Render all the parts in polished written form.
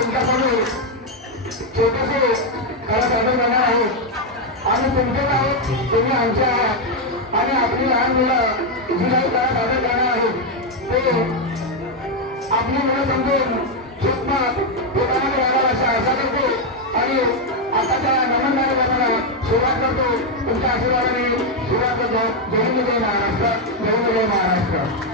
तुमच्याकडून छोटेसे कला सादर करणार आहोत. आम्ही तुमचे आहोत, तुम्ही आमचे आहात आणि आपली लहान मुलं जी काही कला सादर करणार आहोत ते आपली मुलं समजून शिकतात, ते कामाला घ्यायला अशा आशा करतो आणि आताच्या नमन कार्यक्रमाला सुरुवात करतो. तुमच्या आशीर्वादाने सुरुवात करतो. जय जय महाराष्ट्र, जय जय महाराष्ट्र.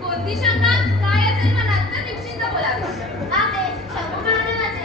कोणती शंका काय असेल मनात तर निश्चिंत बोलावे. शंभू म्हणून माझे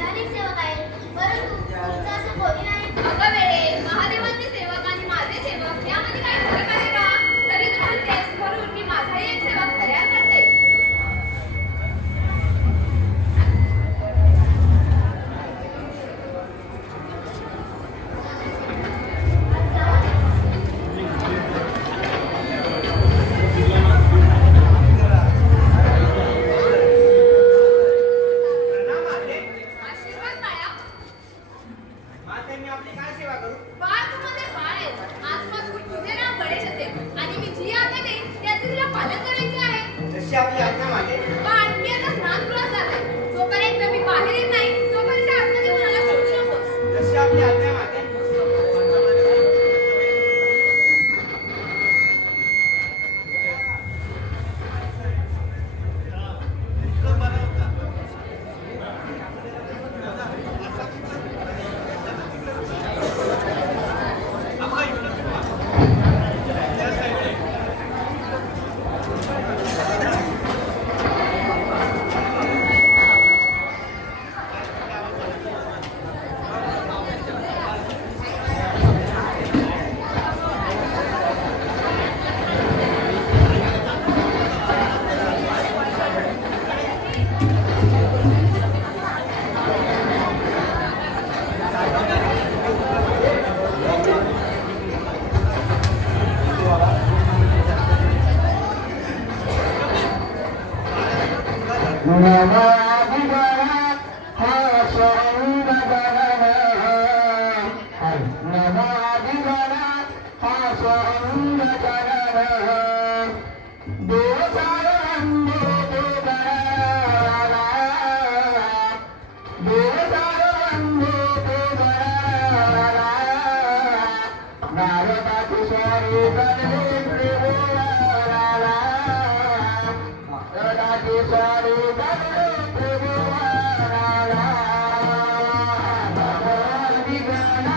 स्वरंग गणन नमाधिगण हा स्वरंग गणन देव सारवंदे देव गणराला देव सारवंदे देव गणराला नारदाची स्वारी गणले त्रिभुवनाला नारदाची स्वारी गणले त्रिभुवनाला नमाधिगण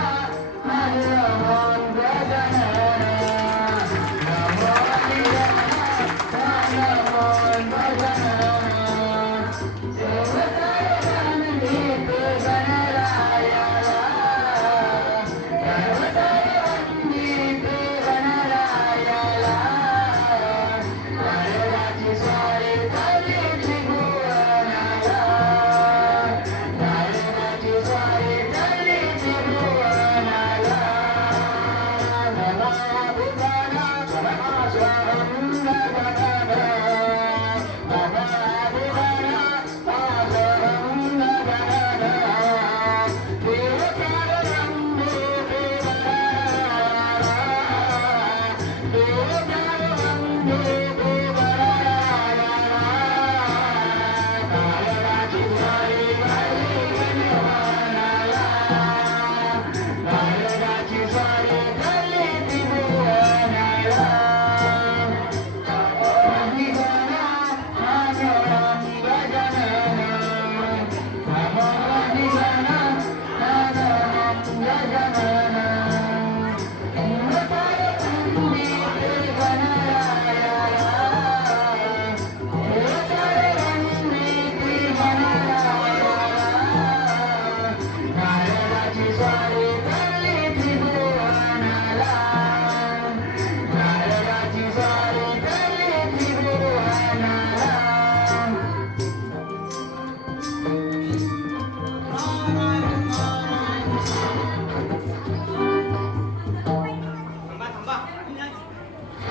हनुमंत गणन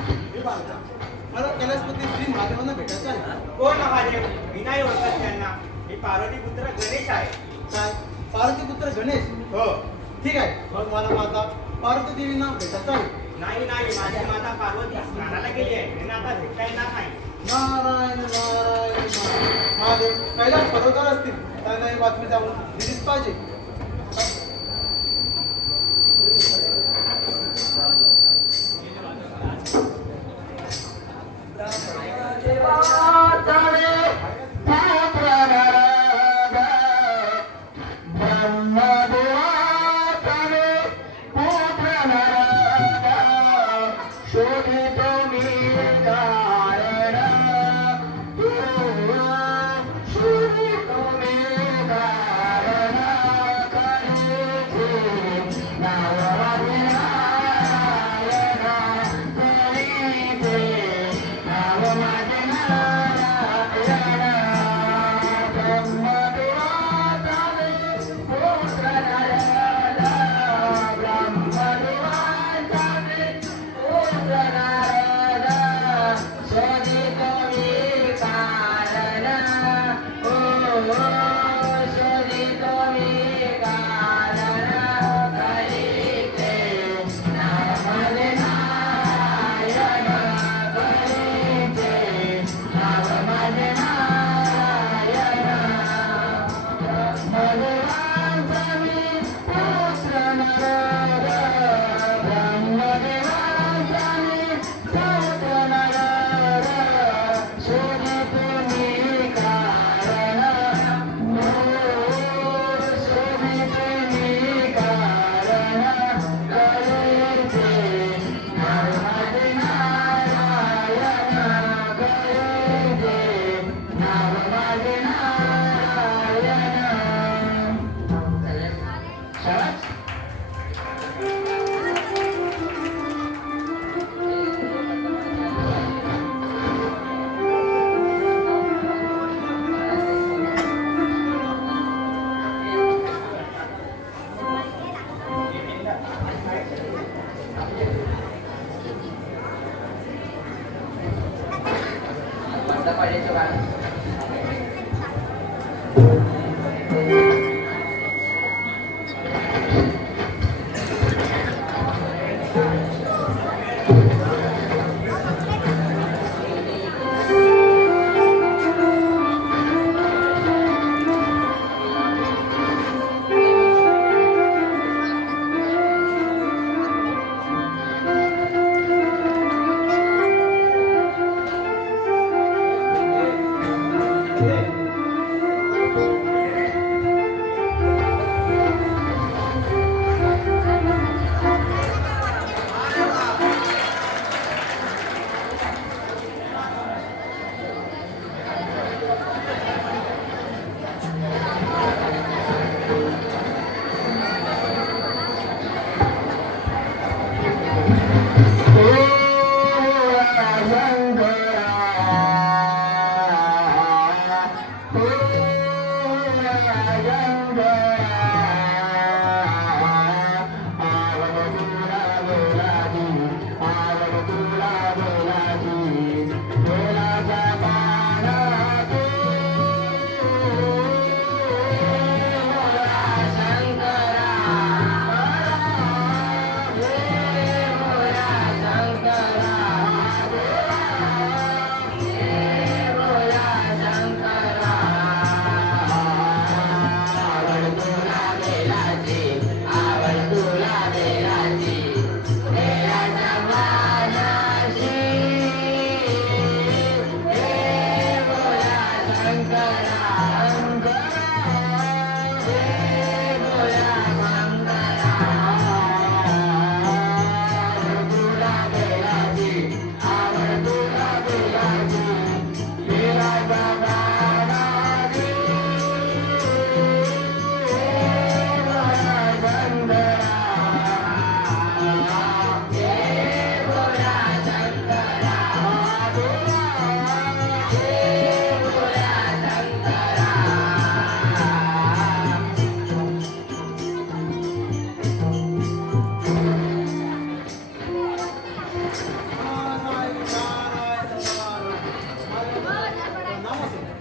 मला कैलासपती श्री महादेवांना भेटायचं आहे. कोण महादेव? मी नाही ओळखत त्यांना. मी पार्वती पुत्र गणेश आहे. काय पार्वती पुत्र गणेश? हो. ठीक आहे, मग मला माता पार्वती देवींना भेटायचं आहे. नाही नाही, माझी माता पार्वती स्नानाला गेली आहे. त्यांना आता भेटता येणार नाही. नारायण नारायण नारायण. महादेव कैलास पर्वतावर असतील, त्यांना ही बातमी जाऊन दिलीच पाहिजे.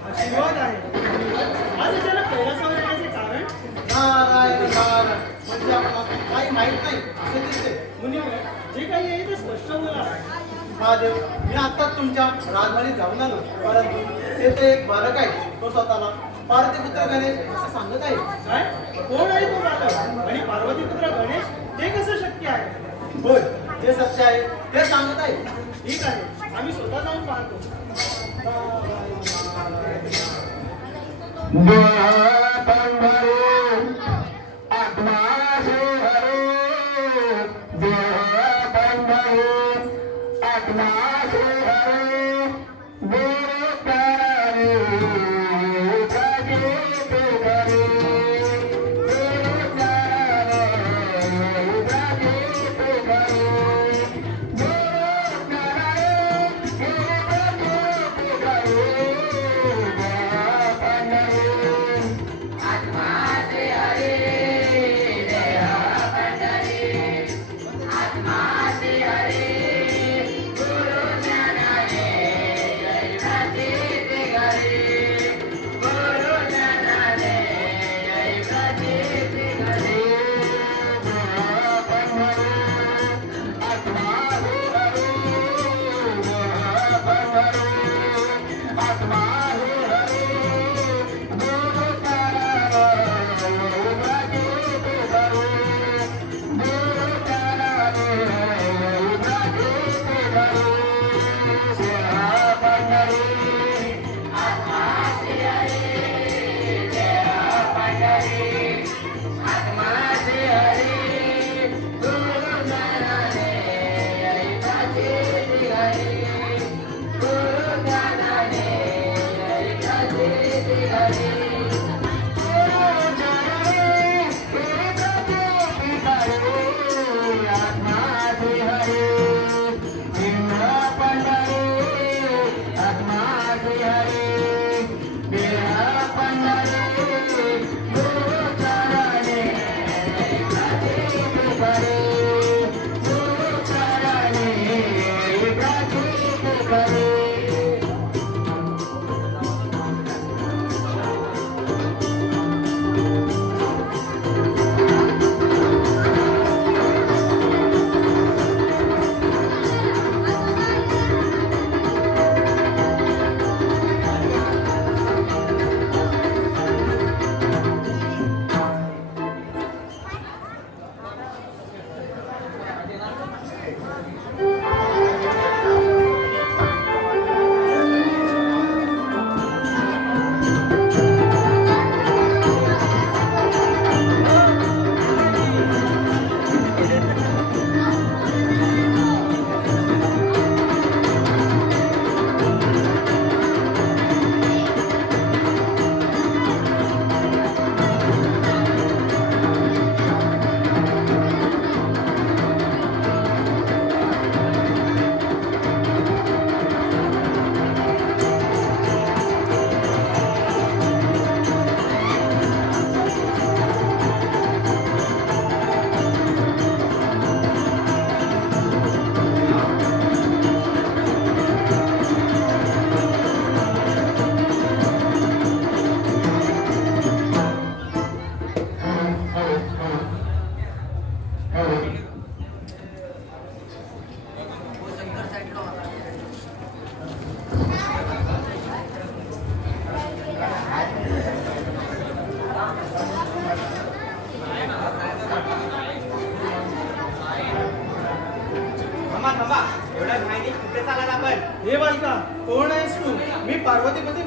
आशीर्वाद आहे. आज अचानक कैलासावर येण्याचे कारण? नारायण नारायण म्हणजे आपणास काही माहित नाही असे दिसते. मुनिवर, जे काही आहे ते स्पष्ट बोला. महादेव, मी आत्ताच तुमच्या राजवाडीत जाऊन आलो, परंतु तेथे एक बालक आहे. तो स्वतःला पार्वतीपुत्र गणेश असं सांगत आहे. काय? कोण आहे तो बालक? आणि पार्वतीपुत्र गणेश ते कसं शक्य आहे? होय, जे सत्य आहे ते सांगत आहे. ठीक आहे, आम्ही स्वतः जाऊन पाहतो.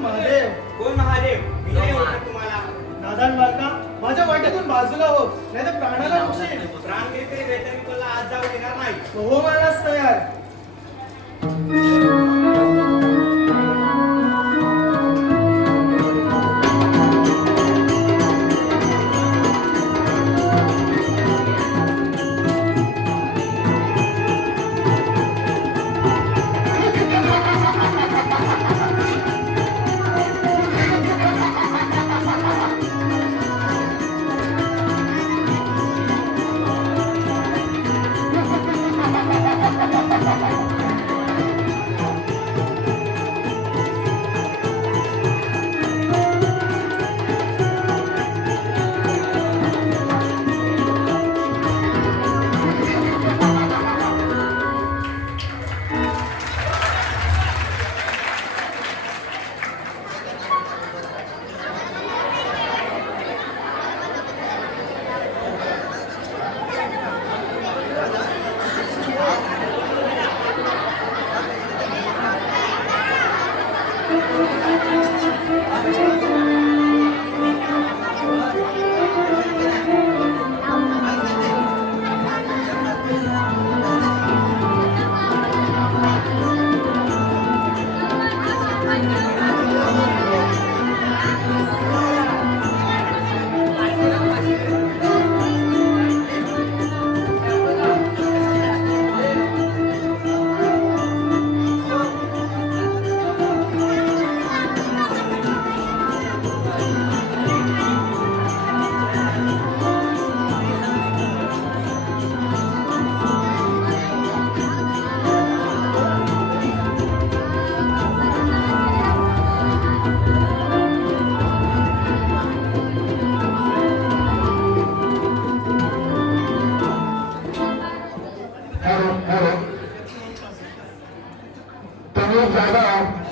महादेव. कोण महादेव? मी नाही ओळखत तुम्हाला. नादान बालका, माझ्या वाटेतून बाजूला हो, नाही तर प्राणाला होशील. प्राण गेले तरी बेहतर मी तुला आज जाऊ देणार नाही. हो मारलास तयार.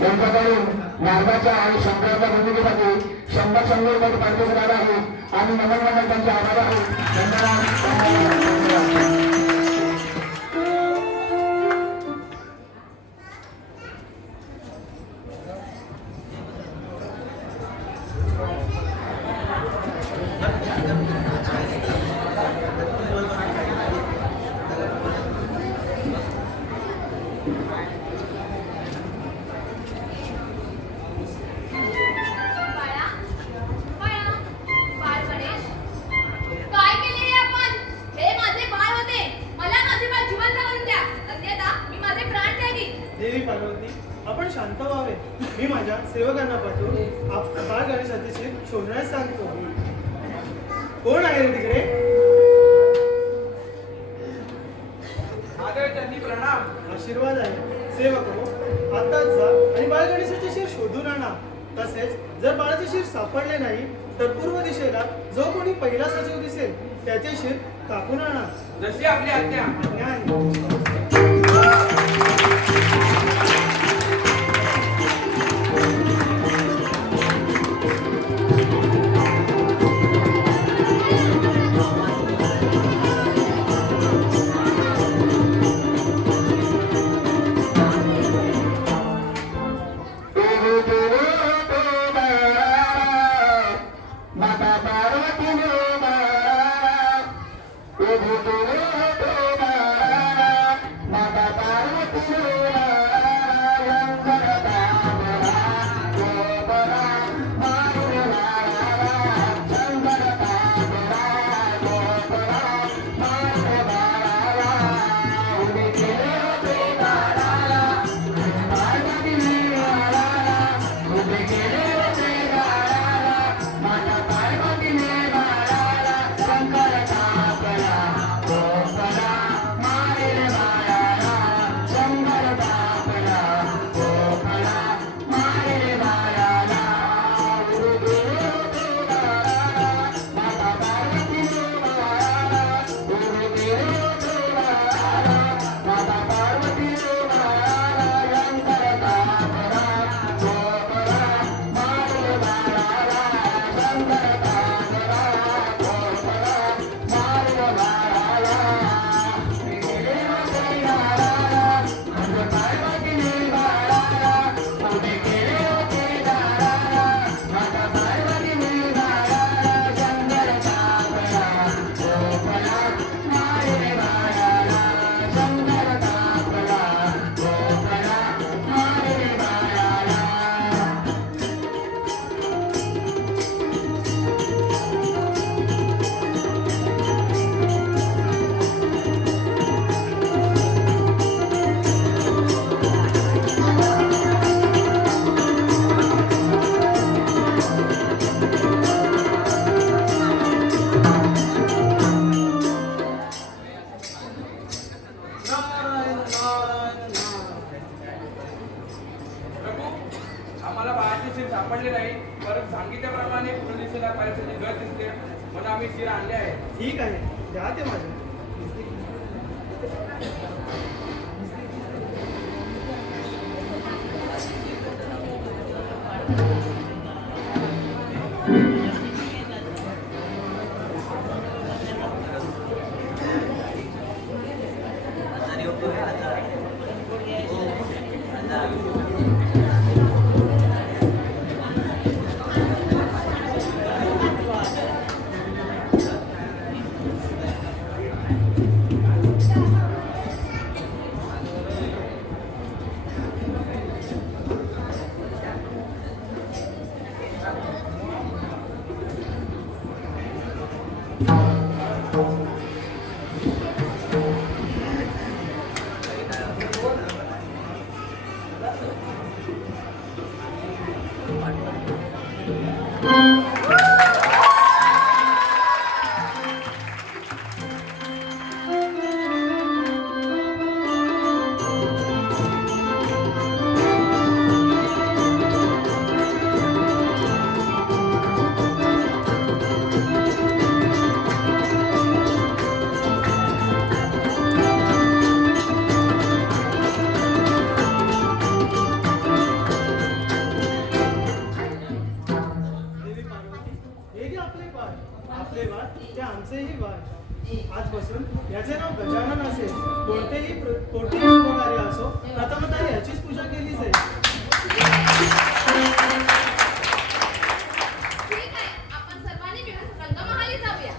यांच्याकडून नारदाच्या आणि शंकराच्या भूमिकेसाठी 100 रुपये पारितोषिक आलं आहे आणि नमन मंडळ त्यांचे आभार आहे. धन्यवाद. देवी पार्वती, आपण शांत व्हावे. मी माझ्या सेवकांना पाठवून बाळ गणेशाचे शीर शोधण्यास सांगतो. कोण आहे रे तिकडे? प्रणाम. आशीर्वाद आहे. सेवक हो, आताच जा आणि बाळ गणेशाचे शीर शोधून आणा. तसेच जर बाळाचे शीर सापडले नाही तर पूर्व दिशेला जो कोणी पहिला सचिव दिसेल त्याचे शीर कापून आणा. जशी आपली आज्ञा. आज्ञा आहे. म्हणून आम्ही शिर आणले आहे. ठीक आहे, द्या ते माझ्या. देवी पार्वती, हे घे आपले बाळ. आपले बाळ ते आमचेही बाळ. आजपासून याचे नाव गजानन असेल. कोणतेही शुभ कार्य असो, प्रथमतः याचीच पूजा केली जाईल. ठीक आहे, आपण सर्वांनी मिळून रंगमहाली जाऊया.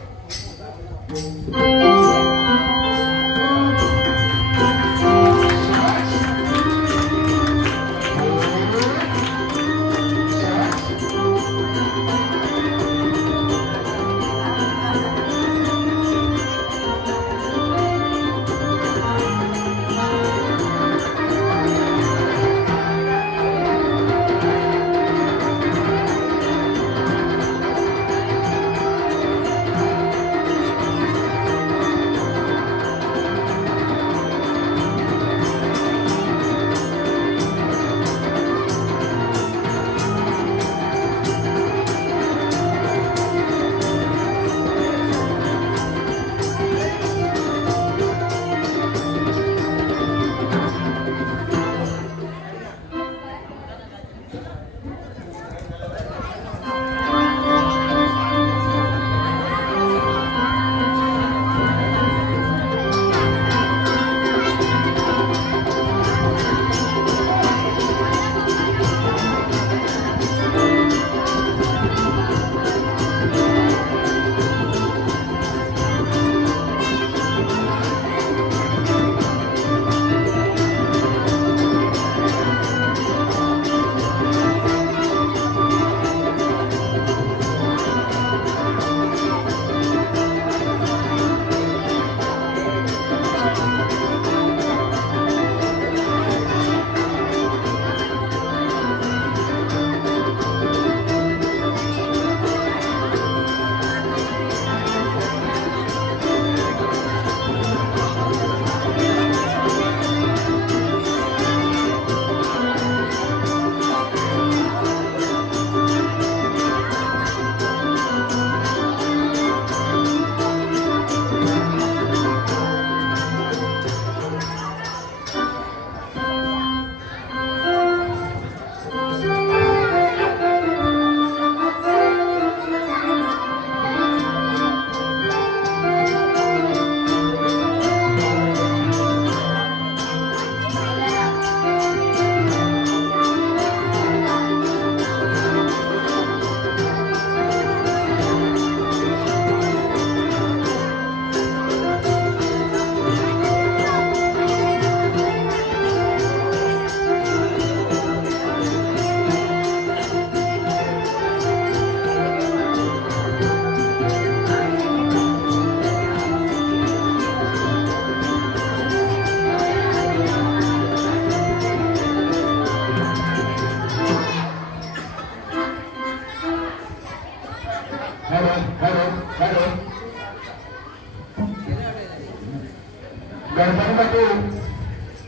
गणपतीसाठी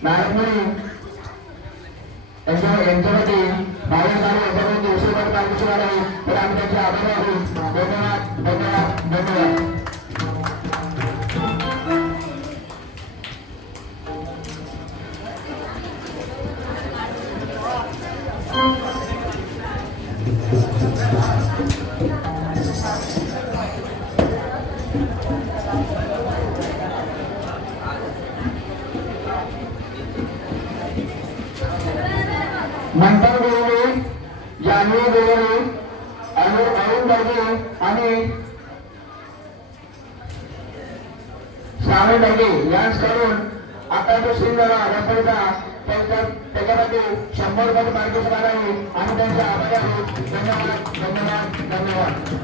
नारायणमुळी यांच्यासाठी बाहेर यांच्याकडून 200 पाठिंबा आहे तर आम्ही त्यांचे आभार आहोत. धन्यवाद धन्यवाद धन्यवाद. आणि सामी ढगे डान्स करून आता जो सीन झाला रंगोळीचा त्याच्यामध्ये 100 रुपयाची पारितोषिक आहे आणि त्यांचे आभारी आहोत. धन्यवाद धन्यवाद धन्यवाद.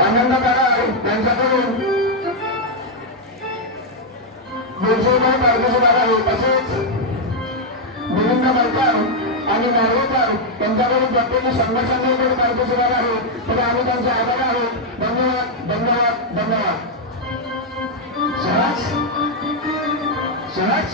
आनंद करार यांच्याकडून दोनशे पारदर्शक आहे. तसेच मिलिंद मलकार आणि नार्वेकर यांच्याकडून प्रत्येकी 100 पारदर्शक आहे. तर आम्ही त्यांचे आभार आहोत. धन्यवाद धन्यवाद धन्यवाद. सहज सहज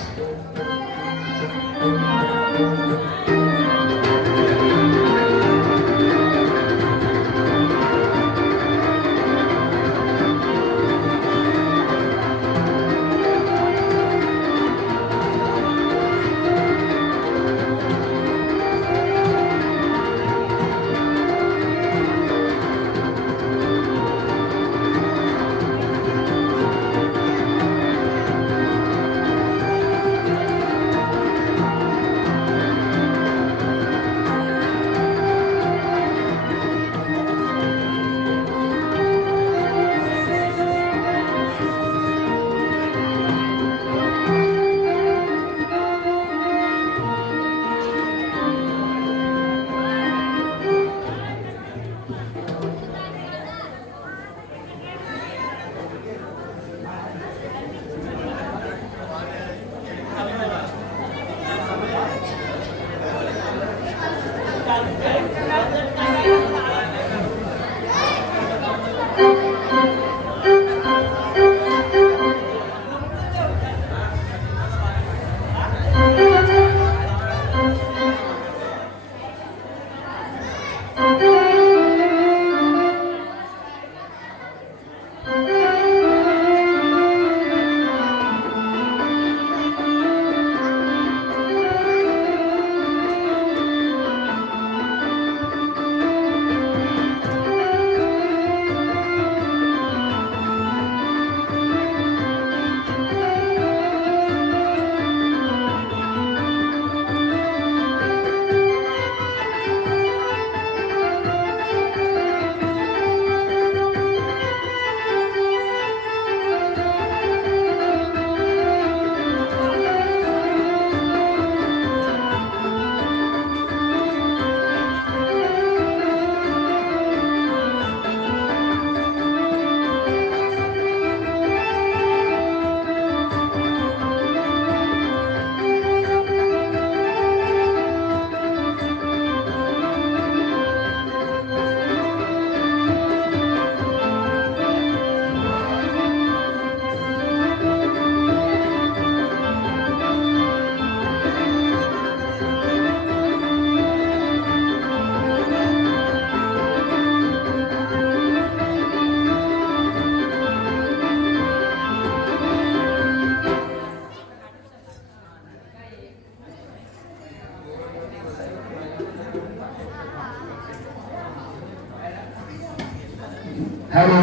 हॅलो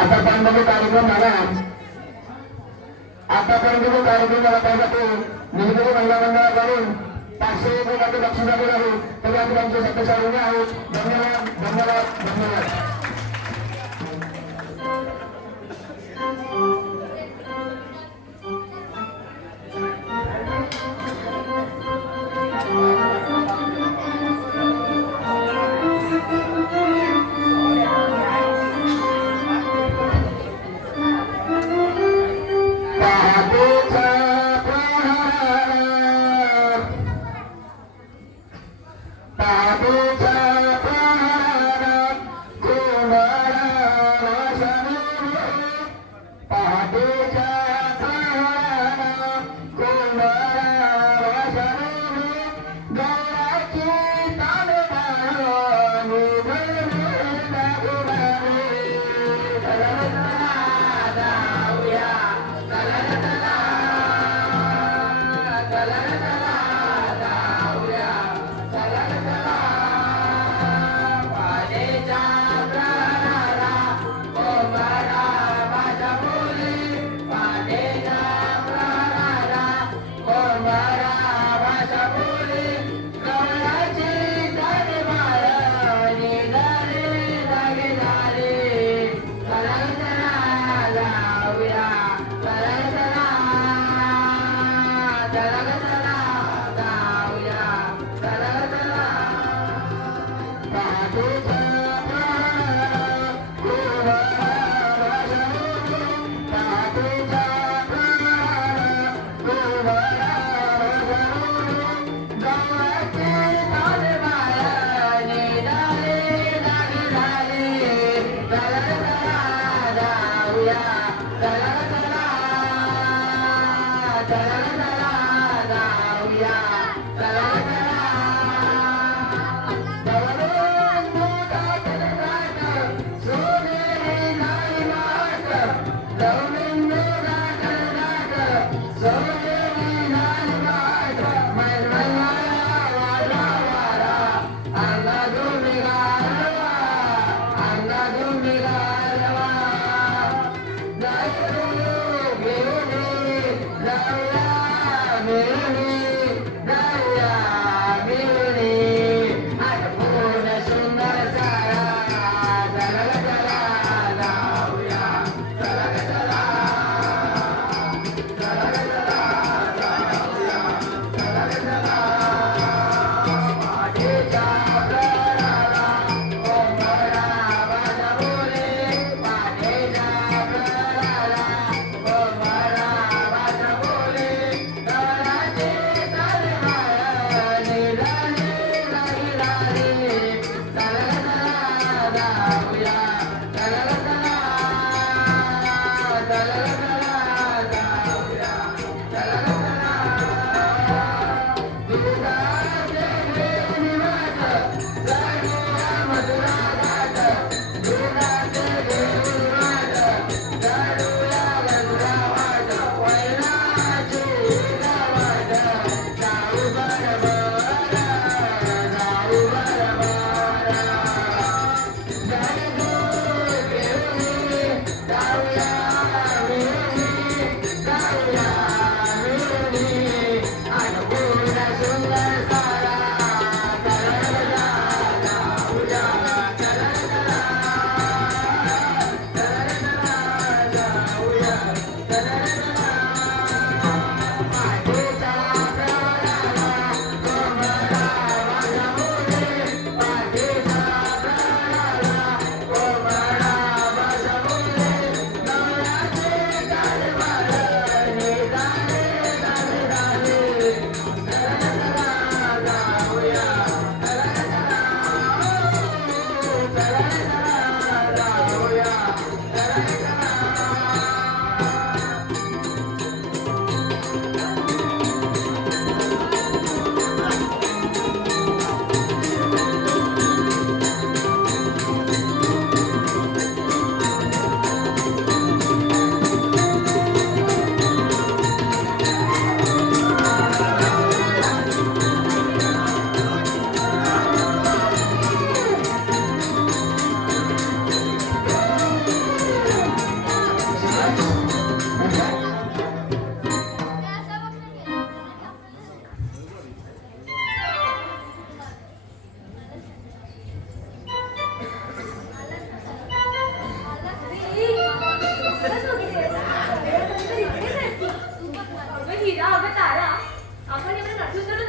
आतापर्यंत जो कार्यक्रम झाला आतापर्यंत जो कार्यक्रम झाला त्याचा तो निवडणूक महिला मंडळाकडून 500 रुपयाचे बक्षीस आलेले आहे तरी आम्ही त्यांचे सत्तेच्या ऋणी आहोत. धन्यवाद धन्यवाद धन्यवाद.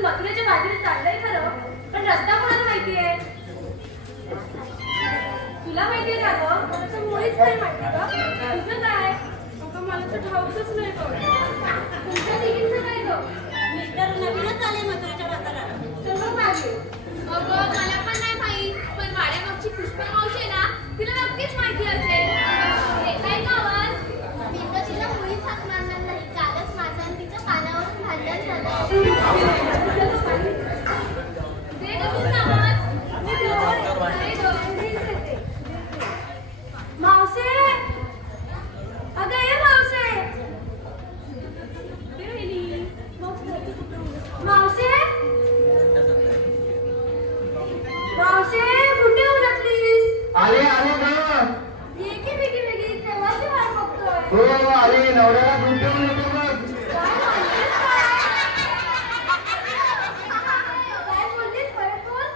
मथुरेच्या बाजूने चाललंय खरं, पण रस्ता कोणाला माहितीये? तुला माहितीये का गं? मला तर मुळीच नाही माहिती गं. तुझं काय? अगं मला तर ठाऊकच नाही गं. तुमच्या तिघींचं काय गं? मी तर नवीनच आले मथुरेच्या बाजारात. तर मग माझे. अगं मला पण नाही माहित, पण वाड्यामागची पुष्पा मावशी आहे ना, तिला नक्कीच माहिती असेल. येताय का आवाज? मी तर तिला मुळीच हाक मारणार नाही. कालच माझं आणि तिच्या कानावरून भांडण झालं. दे गं तुझा आवाज. दे गं. मावसे, अगं ये मावसे. मावसे, मावसे कुठे उलटलीस? आले आले ग. ये की बेगी बेगी केव्हाची वाट बघतोय. हो आले. नवऱ्याला दूध देऊन येतो बघ. काय म्हणतेस काय? काय बोललीस परत बोल.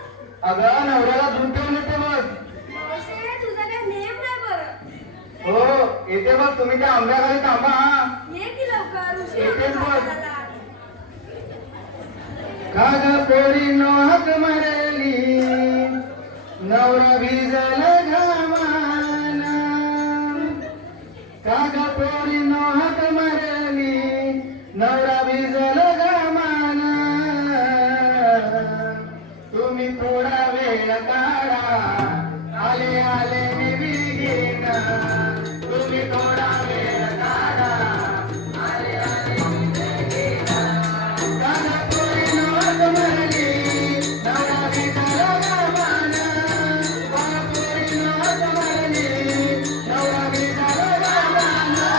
अगं नवऱ्याला दूध देऊन येते बघ. मावसे तुझा काय नेम नाही बरं. हो येते बघ. तुम्ही त्या आंब्याखाली थांबा हा. ये की लवकर उशीर येतेच होतो बघ. बाजाराला. काग पोरी हाक मारली नवरा भिजल घामाना. काग पोरी हाक मारली नवरा भिजल घामाना. तुम्ही थोडा वेळ काढा. आले आले मी बिगीन. तुम्ही थोडा वेळ काढा. आले आले मी बिगीन. काग पोरी हाक मारली नवरा भिजल घामाना. काग पोरी हाक मारली नवरा भिजल घामाना.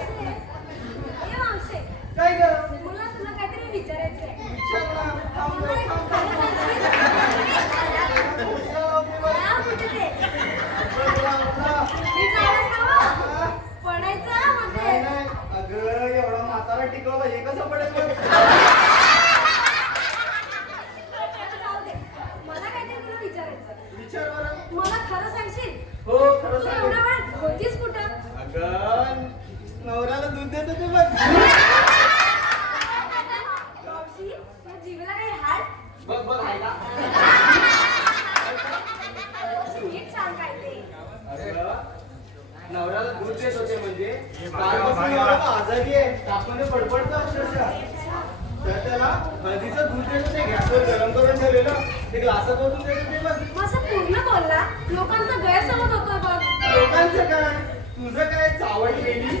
ये मावशे, काय ग? मला तुला काहीतरी विचारायचं आहे. विचार ना. थांब ग, थांब, खरं थांब. सांगशील? उठा, हा, कुठे ते? उठा, उठा. नीट जायलास ना मग? पडायचं म्हणजे. नाही, नाही. अगं एवढा म्हातारा टिकवला हे कसं पडेल बघ. जाऊ दे. मला काहीतरी तुला विचारायचं आहे. विचार बरं. मला खरं सांगशील? हो खरं तू सांग. एवढा वेळ होतीस कुठं? अगं नवऱ्याला दूध देत होते बघ. मावशी, या जीवाला काही हाड? बघ बघ आहे का? मावशी, नीट सांग काय ते. अगं नवऱ्याला दूध देत होते म्हणजे कालपासून नवरा आजारी आहे. तापाने पडपडतो अक्षरशः. तर त्याला हळदीचं दूध देत होते. गॅसवर गरम करून ठेवलेलं ते ग्लासात ओतून देत होते बघ. मग असं पूर्ण बोलला, लोकांचा गैरसमज होतोय बघ. लोकांचं काय तुझं काय चावड गेली.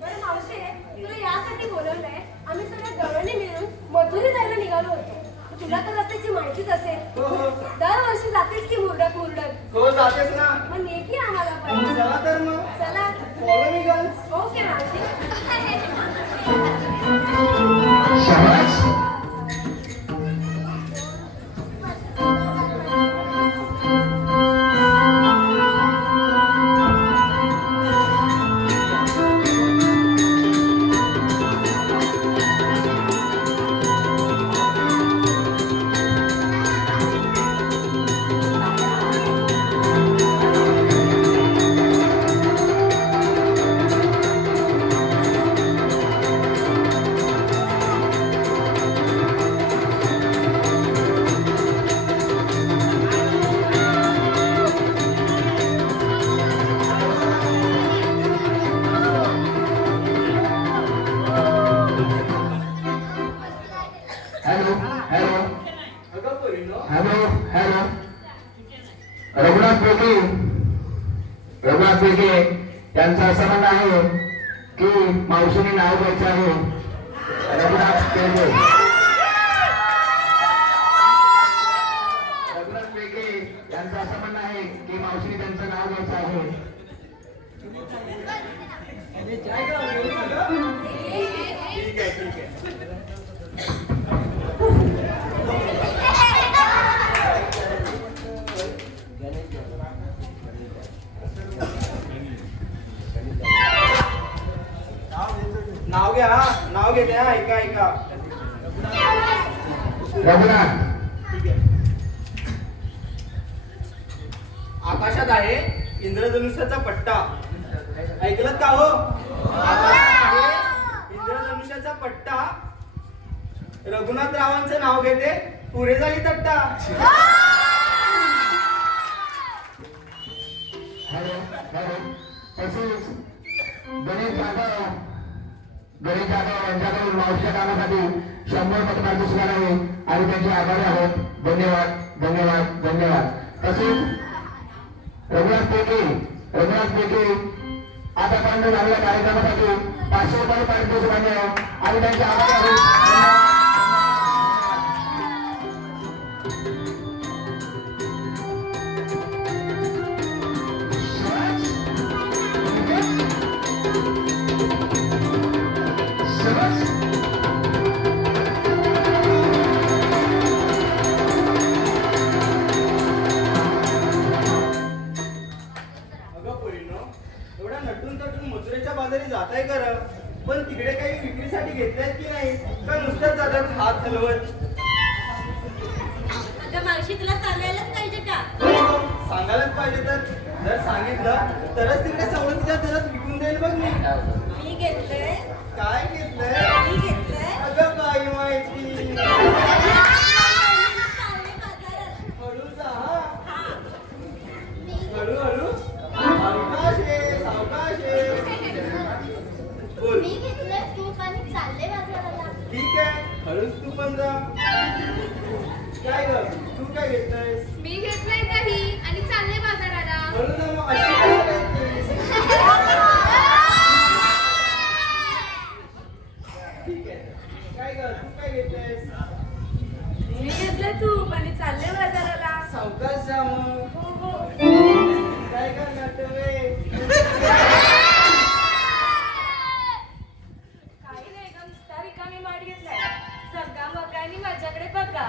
बरं मावशी, तुला यासाठी बोलवलंय. आम्ही सगळ्या गवळणी मिळून मथुरी जायला निघालो होतो. तुला तर रस्त्याची माहितीच असेल. हो हो दरवर्षी जातेस की मुरडत मुरडत. हो जातेस ना. मग नेकी आम्हाला पण. चला तर मग चला. Follow me girls. ओके मावशी. शाबास. हॅलो हॅलो अगं पोरीनो. Hello hello. रघुनाथ पेके रघुनाथ पेके यांचं असं म्हणणं आहे की मावशीने नाव घ्यायचं आहे. रघुनाथ पेके रघुनाथ पेके यांचं असं म्हणणं आहे की मावशीने त्यांचं नाव घ्यायचं आहे. काय गं, बोलू नका. ठीक आहे ठीक आहे. नाव घ्या हा. नाव घेते हा. ऐका ऐका. रघुनाथ ठीक आहे. आकाशात आहे इंद्रधनुष्याचा पट्टा. ऐकलं का हो? आकाशात आहे इंद्रधनुष्याचा पट्टा. रघुनाथरावांचं नाव घेते पुरे झाली तट्टा. Hello hello. तसेच गणेश जाधव यांच्याकडून मावशीच्या कामासाठी 100 पत्र पुरस्कार आहे आणि त्यांचे आभारी आहोत. धन्यवाद धन्यवाद धन्यवाद. तसेच रघुनाथ पेके आतापर्यंत झालेल्या कार्यक्रमासाठी 500 रुपये पारितोषिक आहे आणि त्यांचे आभारी आहोत. अगं पोरीनो, एवढा नटून तटून मथुरेच्या बाजारी जाताय खरं, पण तिकडे काही विक्रीसाठी घेतल्यात की नाही, का नुसत्याच जातात हात हलवत? अगं मावशी तुला सांगायलाच पाहिजे का? हो, सांगायलाच पाहिजे तर. जर सांगितलं तरच तिकडे सवलतीच्या दरात विकून देईल बघ मी. मी घेतलंय. काय घेतलंय? मी घेतलंय. अगं काय माहिती. चालले बाजारात. हळू जा हा. हळू सावकाश आहे, सावकाश आहे. बोल. मी घेतलंय तूप आणि चालले बाजाराला. ठीक आहे, हळूच तू पण जा. काय ग, तू काय घेतलंयस? मी घेतलंय दही आणि चालले बाजाराला. हळू जा मग, अशी काय करतेस? ठीक आहे. काय ग, तू काय घेतलंयस? मी घेतलंय तूप आणि चालले बाजाराला. सावकाश जा मग. हो हो. काय करणार तुम्ही? काही नाही ग, नुसता रिकामी माठ घेतलाय. सगळा मकानी माझ्याकडे बघा.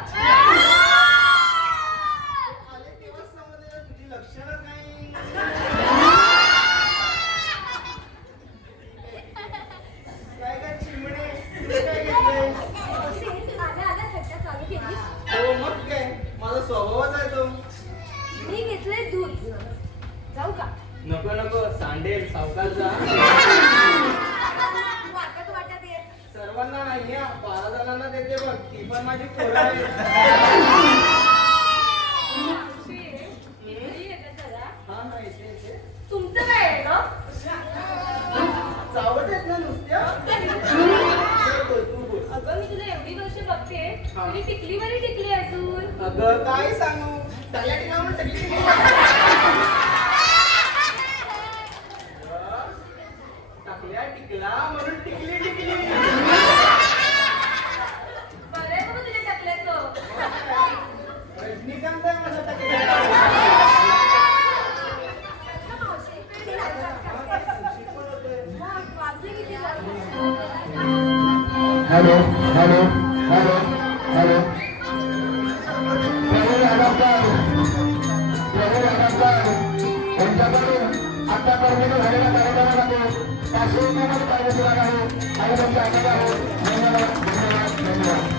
आले तेव्हाच समजलं तुझी लक्षणं नाही. काय ग चिमणे, तू काय घेतलंयस? आल्या आल्या थट्टा चालू केलीस. हो मग काय, माझा स्वभावच आहे तो. मी घेतलंय दूध. जाऊ का? नको नको, सांडेल, सावकाश जा. वाटत वाटत येत. सर्वांना नाही हा, 12 जणांना देते बघ, ती पण माझी पोरं आहेत. मावशी, इकडे ये गं जरा. हा हा, इथे. तुमचं काय आहे ग? चावट आहेत ना नुसत्या. बोल, तू बोल. अगं मी तुला एवढी वर्ष बघते, हा. तुझी टिकली बरी टिकली अजून. अगं काय सांगू, त्याला ठिकाणून टकली. टाकल्या टिकला म्हणून टिकली टिकली. Hello hello hello hello Praveen Adamkar यांच्याकडून आतापर्यंत झालेल्या कार्यक्रमामध्ये 500 रुपयामध्ये पारितोषिक आहे आणि त्यांचे आभार आहे. धन्यवाद धन्यवाद धन्यवाद.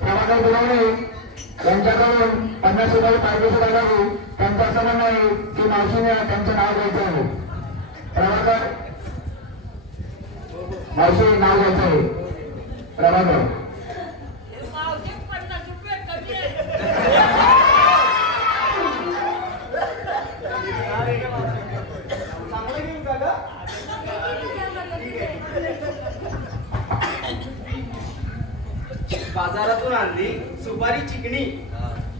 प्रभाकर बुलवणे यांच्याकडून 50 रुपये पारितोषिक आहे. त्यांचं असं म्हणणं आहे की मावशीने त्यांचं नाव घ्यायचं आहे. प्रभाकर मावशी नाव घ्यायचं आहे. प्रभाकर चांगलं घेऊ का ग? बाजारातून आणली सुपारी चिकणी.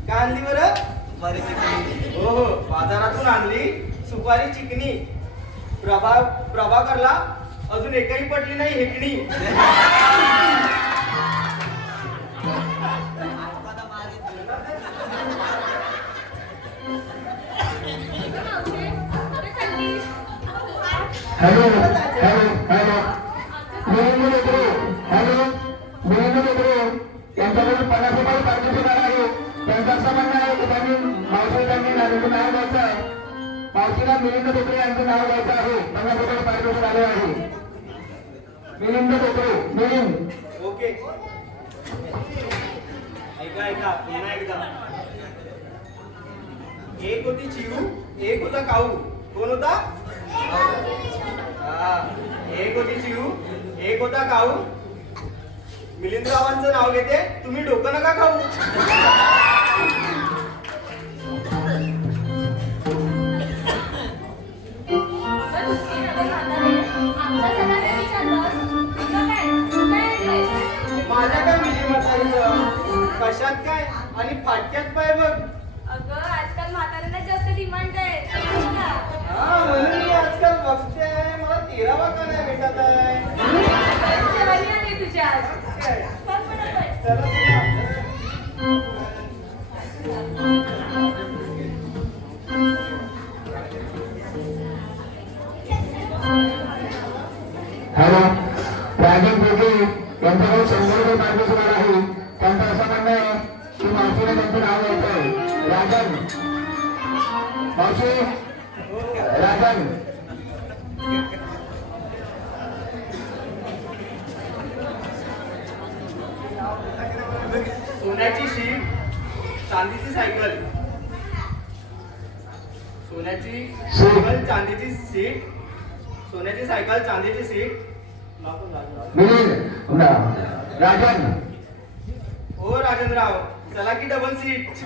काय आणली बरं? सुपारी चिकणी. हो हो, बाजारातून आणली सुपारी चिकणी. प्रभाकरला अजून एकही पडली नाही हेकणी. Hello hello hello Milind Lekare hello Milind Lekare यांच्याकडून 50 रुपये पारितोषिक आहे. त्यांचं असं म्हणणं आहे की त्यांनी मावशी नाव घ्यायचं आहे. मावशीला मिलिंद लेकरे यांचं नाव घ्यायचं आहे. 50 रुपये पारितोषिक आले आहे. मिलिंद लेकरे मिलिंद. ओके, ऐका ऐका पुन्हा एकदा. एक होती चिऊ, एक होता काऊ. कोण होता? एक होती चिऊ, एक होता काऊ. मिलिंदरावांचं नाव घेते, तुम्ही डोकं नका खाऊ. माझ्या काय मिली म्हातारीचं कशात काय आणि फाटक्यात पाय बघ. अगं आजकाल म्हाताऱ्यांना जास्त डिमांड आहे. समजलं का? हा, म्हणून मी आजकाल बघते मला 13वा का नाही भेटत आहे. जवानी आली तुझ्या आज. पण पटापट. चला चला. हॅलो राजन बोगे यांच्याकडून 100 रुपये पारितोषिक आहे. त्यांचं असं म्हणणं आहे की मावशीने त्यांचं नाव घ्यायचं आहे. राजन मावशी राजन सोन्याची शीट, चांदीची सायकल. सोन्याची सायकल, चांदीची सीट. सोन्याची सायकल, चांदीची सीट. मिलिंद राजन हो राजेंद्रराव, चला की डबल सीट.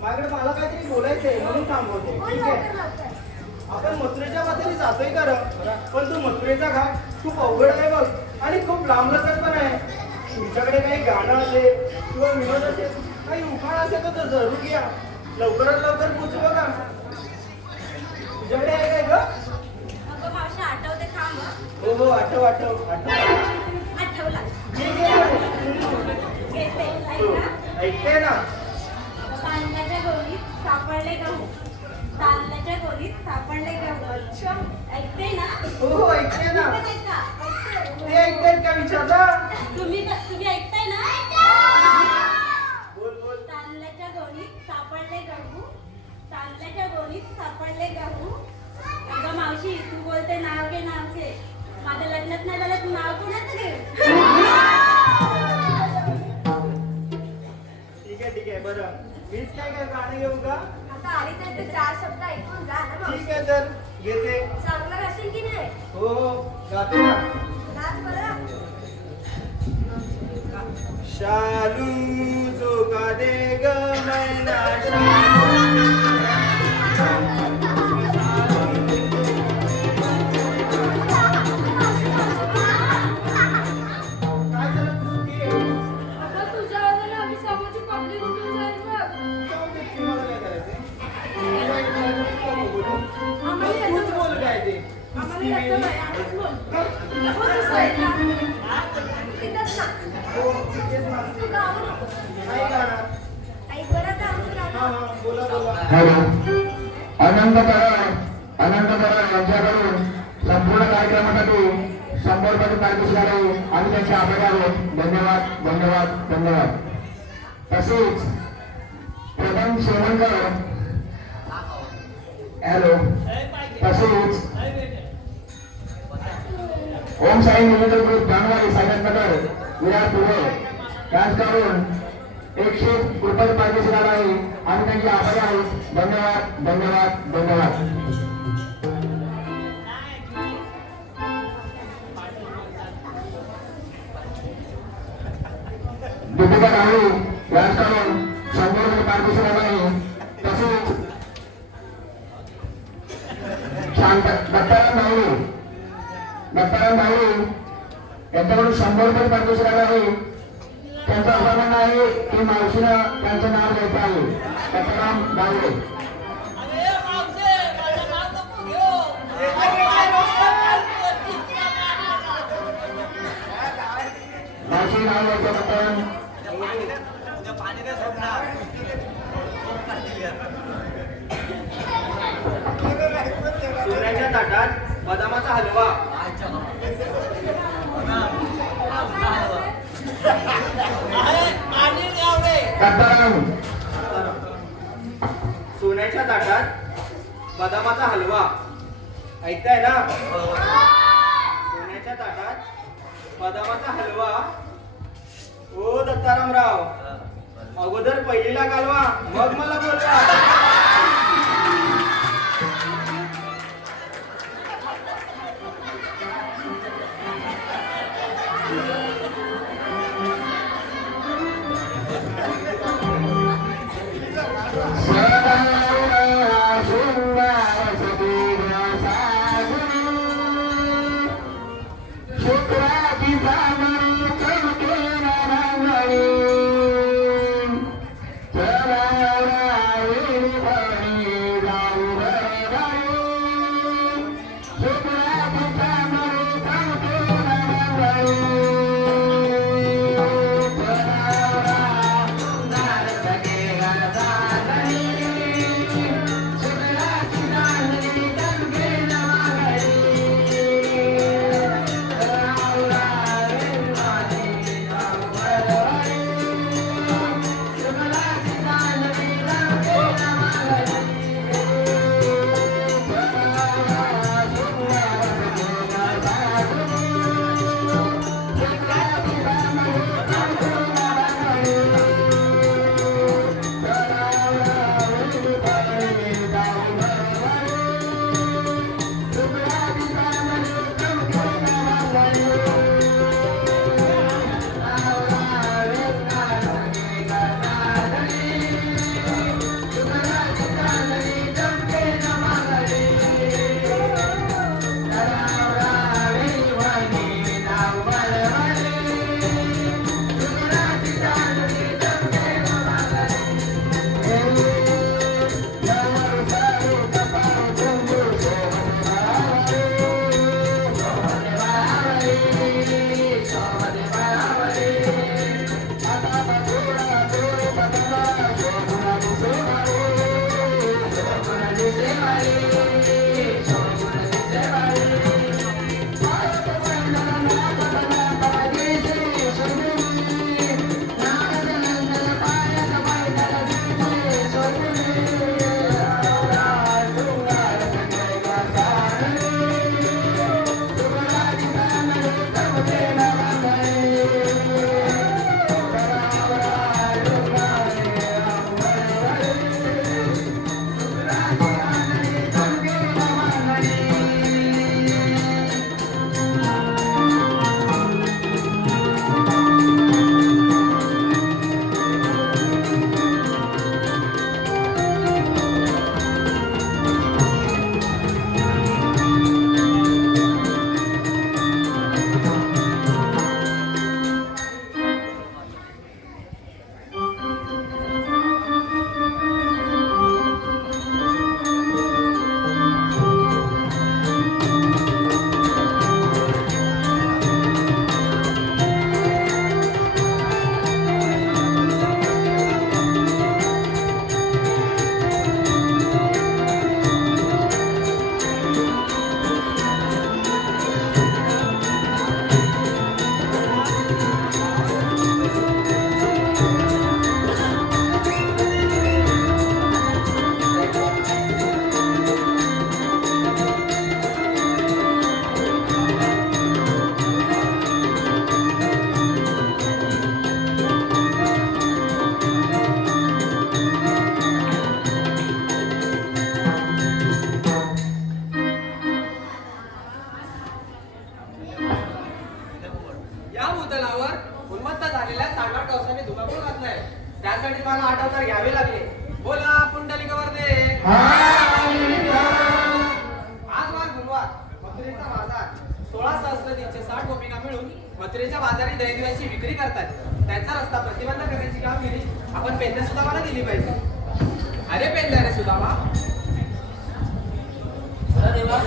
माझ्याकडे मला काहीतरी बोलायचंय म्हणून थांबवते. ठीक आहे, आपण मथुरेच्या पातळी जातोय खरं, पण तो मथुरेचा घाट खूप अवघड आहे बघ आणि खूप लांबलचक पण आहे. तुमच्याकडे काही गाणं असेल किंवा विनोद असेल काही उखाण असेल तर जरूर घ्या. लवकरात लवकर पोचू बघा. तुझ्याकडे आहे काय ग? अगं मावशी आठवते थांब हं. हो आठव. आठवला ठीक आहे. घेते ऐक हो, ना. ऐकते ना. तांदळाच्या गोणीत सापडले गहू तांदळाच्या गोणीत सापडले गहू ऐकते ना. हो ऐकते ना. पण ऐका. ते ऐकतायत का विचारला? तुम्ही ऐकताय ना. बोल. तांदळाच्या गोणीत सापडले गहू तांदळाच्या गोणीत सापडले गहू. अगं मावशी तू बोलते नाव घे माझ्या लग्नात नाही झालं तू नाव कोणाचं घे. ठीक आहे बरं. मीच काय गाणं घेऊ का? आता आली तर ते 4 शब्द ऐकून जा ना मावशी. ठीक आहे तर घेते. चांगलं गाशील की नाही. हो गाते ना. नाच बरं. शालू चोका दे ग मैना शालू. काय झालं तुझी? आता तुझ्या आवाजाने आम्ही समोरची पब्लिक उठून जाईल बघ. जाऊ दे, तुम्हाला काय करायचंय? तुला एक करायचं तर नको बोलू. आम्हाला तूच येतं बोल काय ते. आम्हाला येतं बाई, आम्हीच बोल. तुला कोण दिसतंय का? तिथंच ना. हो, तेच ना. तू गावं नको. नाही गाणं. ऐक बरं तर आमचं गाणं. बोला. हॅलो अनंत करा यांच्याकडून संपूर्ण कार्यक्रमासाठी 100 रुपये पारितोषिक आहे आणि त्यांचे आभारी आहोत. धन्यवाद. तसेच प्रथम शेवणकर हॅलो तसेच ओम साई मिलिटरी ग्रुप जानवारी सायनाथनगर विरार पूर्व यांच्याकडून 100 रुपये पारितोषिक आहे आणि त्यांचे आभारी आहोत. धन्यवाद. दीपिका राहू यांच्याकडून 100 रुपये पारितोषिक आहे. तसेच दत्ताराम धावडे यांच्याकडून 100 रुपये पारितोषिक आहे. त्यांचं असं म्हणणं आहे की मावशीनं त्यांचं नाव घ्यायचं आहे. दत्ताराम धावडे. मावशी नाव घ्यायचं दत्ताराम. सोन्याच्या ताटात बदामाचा हलवा. दत्ताराम सोन्याच्या ताटात बदामाचा हलवा. ऐकताय ना. सोन्याच्या ताटात बदामाचा हलवा. ओ दत्तारामराव अगोदर पहिलीला घालवा मग मला बोलवा. शुक्राची धुमाकूळ घातलाय. त्यासाठी मला 8 अवतार घ्यावे लागले. बोला पुंडलिकवरदे. आज वार गुरुवार, मथुरेचा बाजार. 16,360 गोपिका मिळून मथुरेच्या बाजारी दैनदिवाची विक्री करतात. त्यांचा रस्ता प्रतिबंध करण्याची कामगिरी आपण पेंद्या सुदामाला दिली पाहिजे. अरे पेंद्या रे सुदामा. देवा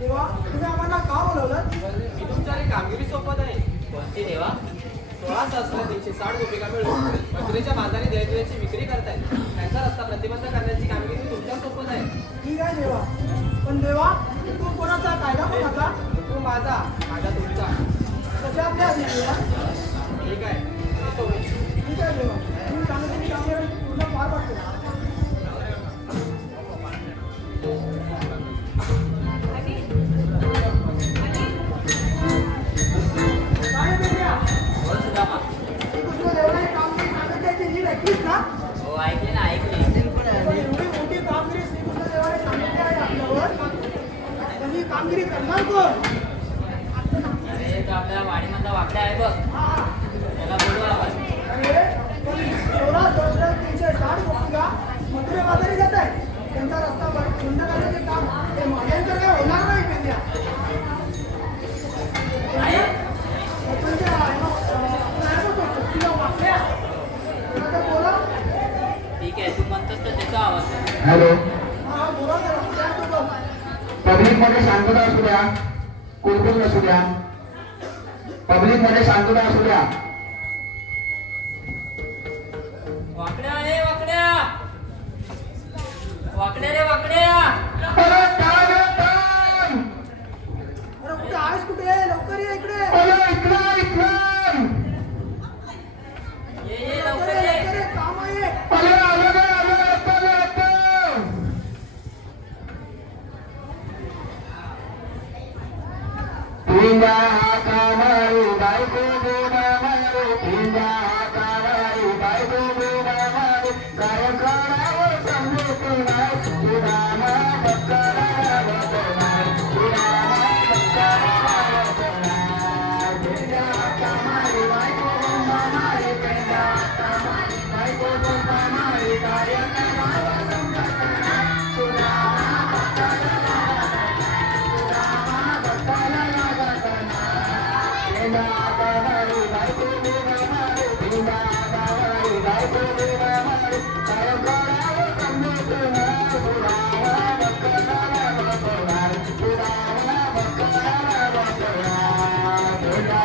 देवा तुम्ही आम्हाला का बोलवलं? मी तुमच्याकडे कामगिरी सोपत आहे. कोणती देवा? 16,360 गोपिका मिळून मथुरेच्या बाजारी दैनदिवाची विक्री करतायत. त्यांचा रस्ता प्रतिबंध करण्याची कामगिरी तुमच्या सोपत आहे. ठीक आहे देवा, पण देवा तू कोणाचा कायदा कोणाचा? तू माझा, माझा तुमचा. कशातल्या आधी देवा? ठीक आहे येतो मी. ठीक आहे देवा, तुम्ही सांगितलेली कामे पूर्ण पार पाडतो. काय बेट्या? श्रीकृष्णदेवराय कामगिरी सांगितल्याची नीट ऐकलीस ना? हो ऐकले ना ऐकले. पण एवढी मोठी कामगिरी श्रीकृष्णदेवाने सांगितली आहे आपल्यावर, पण ही कामगिरी करणार कोण? अरे तो आपल्या वाडीमधला वाकडा आहे बघ, त्याला बोलू आपण. अरे पण 16,360 गोपिका मथुरे बाजारी जात आहेत. त्यांचा रस्ता बंद करण्याचे काम हे माझ्यांचं काय होणार नाही पेंद्या. बोला. ठीक आहे तू म्हणतोस तर त्याचा आवाज आहे. हॅलो, हा बोला जरा, काय तो बघ. पब्लिक मध्ये शांतता असू द्या, कुलकुल नसू द्या. पब्लिक मध्ये शांतता असू द्या. वाकड्या रे वाकड्या, वाकड्या रे वाकड्या. अरे काय रे काय? पिंडा कामारी बायको बिना मारे पिंडा कामारी बायको बिना मारे काय करावं समजत नाही सुरामा बक्करा लागत नाही सुरामा बक्करा लागत नाही पिंडा कामारी बायको बिना मारे पिंडा कामारी बायको बिना मारे काय करावं समजत नाही सुरामा बक्करा लागत नाही सुरामा बक्करा लागत नाही पिंडा कामारी बायको बिना मारे पिंडा कामारी बायको बिना मारे काय करावं समजत नाही सुरामा बक्करा लागत नाही सुरामा बक्करा लागत नाही पिंडा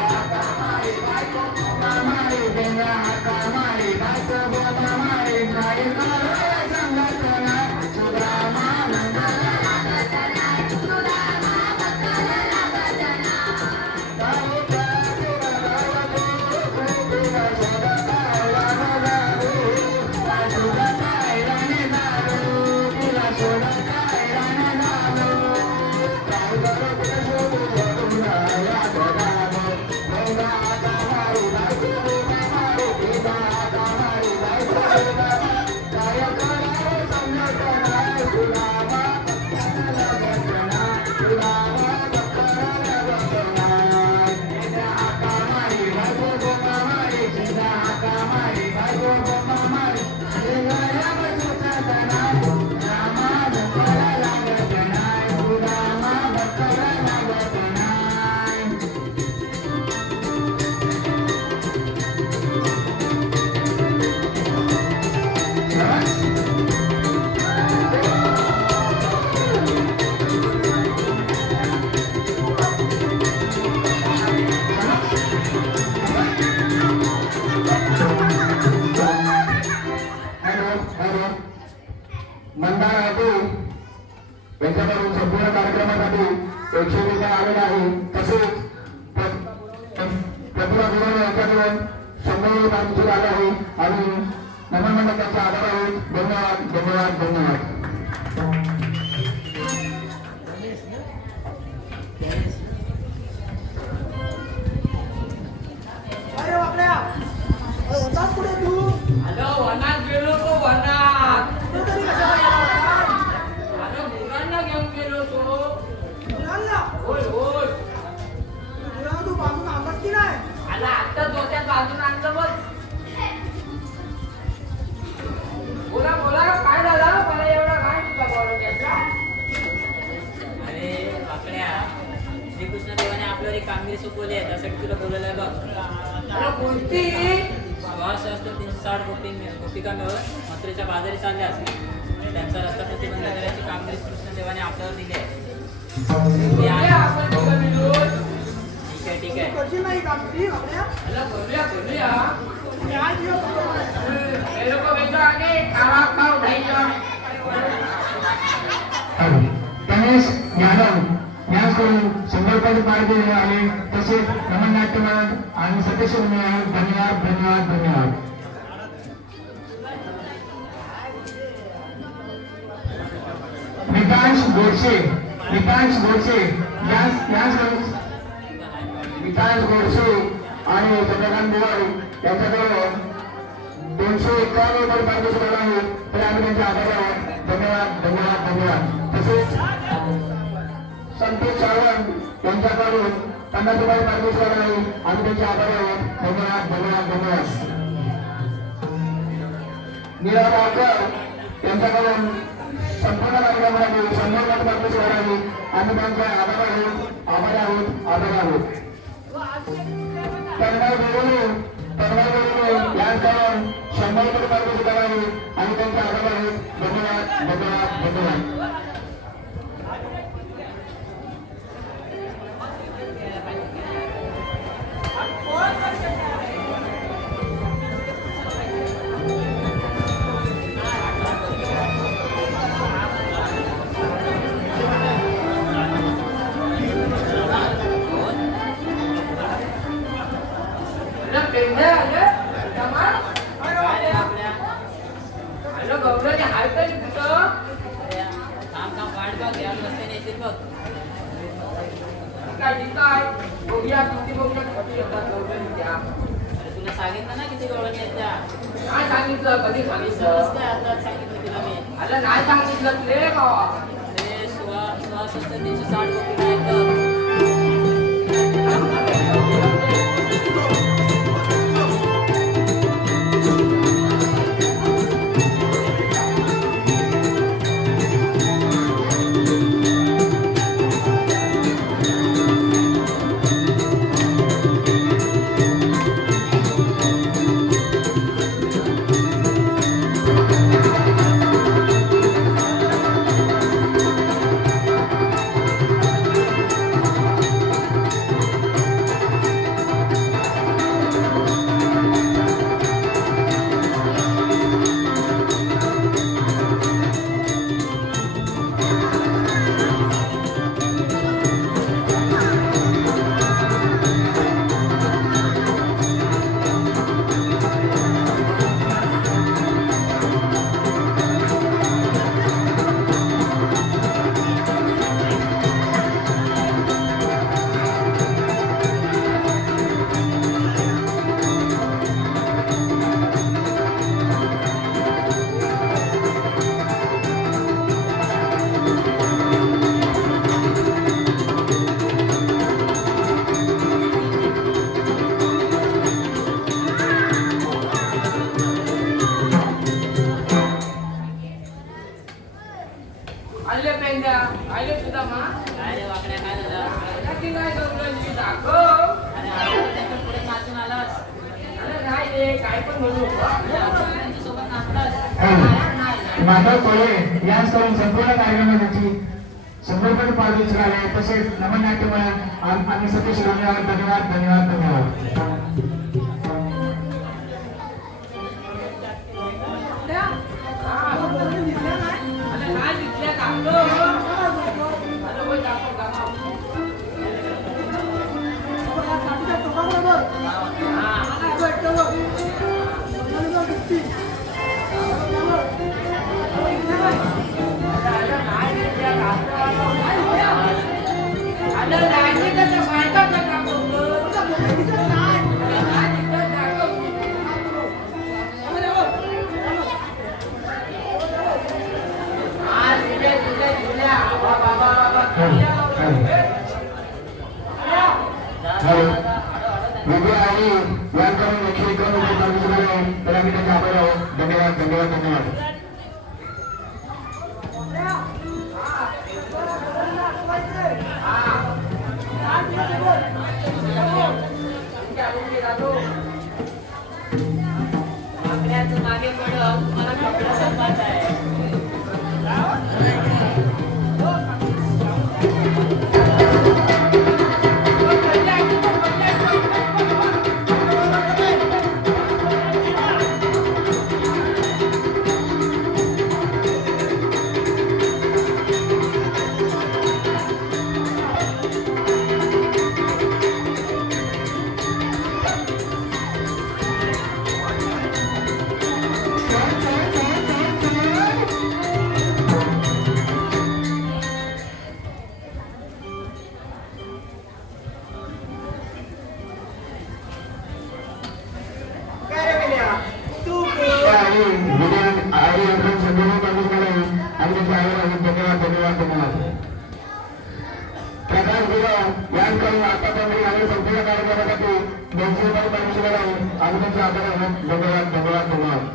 कामारी बायको बिना मारे पिंडा कामारी बायको बिना मारे काय करावं समजत नाही सुरामा बक्करा लागत नाही सुरामा बक्करा लागत नाही यांच्याकडून संपूर्ण कार्यक्रमासाठी 100 रुपये आलेले आहे. तसेच प्रतिभा गुरु यांच्याकडून 100 रुपये आले आहे आणि नमन मंडळ त्यांचा आभार आहे. धन्यवाद धन्यवाद धन्यवाद. अरे वाकड्या होताच पुढे तू हॅलो वनात गेलो तो वनात तू तरी कशाला गेला होता? अरे मुलांना घेऊन गेलो तो मुलांना? होय होय मुलांना तू बांधून आणत की नाही? आला आता डोक्यात बांधून आणलं बघ बोला बोला काय झालं मला एवढा काय तुला बोलू त्याचा अरे वाकड्या श्रीकृष्ण देवाने आपल्यावर एक कामगिरी सोपवली आहे त्यासाठी तुला बोलवलंय बघ. अरे कोणती 360 गोपिका मिळून मथुरेच्या बाजारी चालल्या त्यांचा रस्ता प्रतिबंध करण्याची कामगिरी कृष्णदेवाने आपल्यावर दिली आहे. ते आहे. आपण तिघं मिळून ठीक आहे तू करशील नाही कामगिरी वाकड्या? चला करूया काय दिवस होतो? हे लोक वेगळं आले खावा खाऊ घ्यायचं गणेश यादव यांच्याकडून 100 रुपये पार दिले आहे. तसेच नमन नाट्यमन आणि सतीश धन्यवाद धन्यवाद धन्यवाद. विकास गोडसे आणि चंद्रकांत बुवाई यांच्याकडून 251 रुपये पारितोषिक आलं आहे. तर आम्ही त्यांचे आभार आहोत. धन्यवाद धन्यवाद धन्यवाद. तसेच संतोष सावंत यांच्याकडून 50 रुपये पारितोषिक आलं आहे. आम्ही त्यांचे आभार आहोत. धन्यवाद धन्यवाद धन्यवाद. नीरा गावकर यांच्याकडून संपूर्ण कार्यक्रमासाठी 100 रुपये पारितोषिक आलं आहे. आम्ही त्यांचे आभार आहोत. तन्मय बोलू यांच्याकडून 100 रुपये पारितोषिक आलं आहे. आम्ही त्यांचे आभार आहोत. धन्यवाद धन्यवाद धन्यवाद. हॅलो गौरव हाय तरी कुठं थांब वाट बघ या रस्त्याने येतील बघ. ठीक आहे बघूया किती बघूया किती येतात गवळणी त्या अरे तुला सांगितलं ना किती गवळणी आहेत त्या नाही सांगितलं कधी सांगितलं विसरलंस काय आता सांगितलं तुला मी अरे नाही सांगितलं तुले रे बाबा अरे 16 गोपी आहेत आले पेंड्या आले सुद्धा मा काय रे वाकड्या काय झालं नक्की काय गवळणी दाखव अरे आता त्यांच्या पुढे नाचून आलास अरे नाही रे काय पण म्हणू त्यांच्यासोबत नाचलास माधव कोळे याच करून संपूर्ण कार्यक्रमासाठी 100 पारितोषिक मिळाले. तसेच नवनाट्यमय आणि सतीश रामेवर धन्यवाद धन्यवाद धन्यवाद. अरे नाही दिसल्या दाखव अरे होय दाखव दाखव विजय आणि यांकडून 151 रुपये पारितोषिक मिळाले. तर आम्ही त्यांचे आभारी आहोत. धन्यवाद धन्यवाद धन्यवाद. वाकड्याचं मागे पडत मला कपडा संपायचा आहे काय रे मेल्या तू आणि विजय आणि यांकडून 100 रुपये पारितोषिक मिळाले. आम्ही त्यांचे आभारी आहोत. धन्यवाद धन्यवाद धन्यवाद. प्रकाश गुरव यांकडून आतापर्यंत आम्ही संपूर्ण कार्यक्रमासाठी 200 रुपये पारितोषिक मिळाले. आम्ही त्यांचे आभारी आहोत. धन्यवाद धन्यवाद धन्यवाद.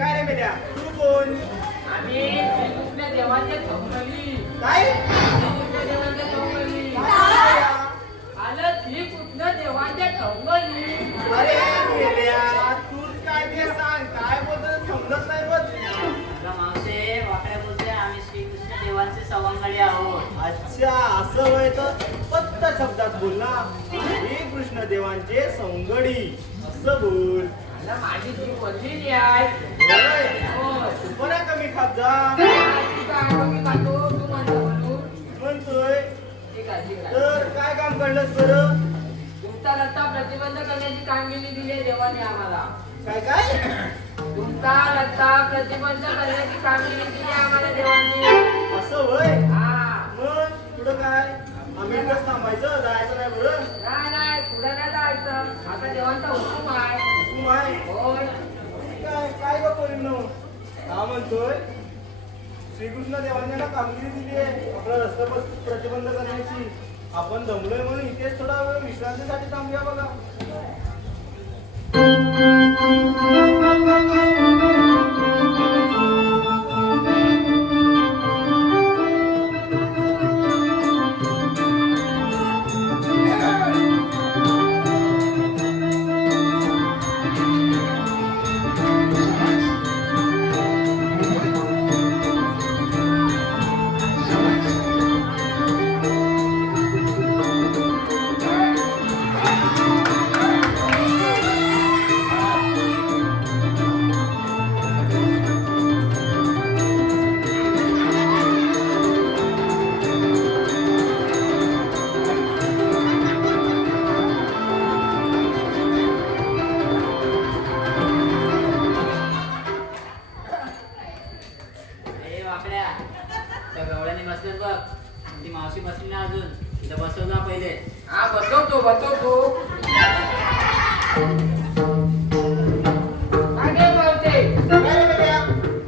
काय रे मेल्या तू कोण आम्ही श्रीकृष्ण देवाचे चौकली काय श्रीकृष्ण देवाचे चौकली काय? आलं श्रीकृष्ण देवाचे चौकली अरे मेल्या तू काय ते सांग काय बोलतो समजत नाही बघ अगं मावशे वाकड्या बोलते आम्ही श्रीकृष्ण देवांचे सवंगडी आहोत अच्छा असं होय तर पत्त शब्दात बोल ना श्री कृष्ण देवांचे सौंगडी असं बोल आलं माझी जी बोललेली आहे होय. होय. तू पण आहे कमी खात जा ठीक आहे मी खातो तू म्हणतो म्हणून म्हणतोय ठीक आहे ठीक आहे तर काय काम कळलंस बरं तुमचा लता प्रतिबंध करण्याची कामगिरी दिली आहे देवाने आम्हाला काय काय तुमचा लता प्रतिबंध करण्याची कामगिरी दिली आहे आम्हाला देवाने असं वय हा मग पुढं काय आम्ही इथंच थांबायचं जायचं नाही बरं नाही पुढे नाही जायचं आता देवांचा हुकूम आहे तू माय होय काय काय ग पोरींनो हा म्हणतोय श्रीकृष्ण देवांना कामगिरी दिली आहे आपला रस्ता प्रतिबंध करण्याची आपण दमलोय म्हणून इथेच थोडा वेळ विश्रांतीसाठी थांबूया बघा ए वाकड्या त्या गवळ्याने बसलेत बघ ती मावशी बसली ना अजून तिला बसवला पहिले हा बसवतो काय गे बोलते काय रे बेट्या?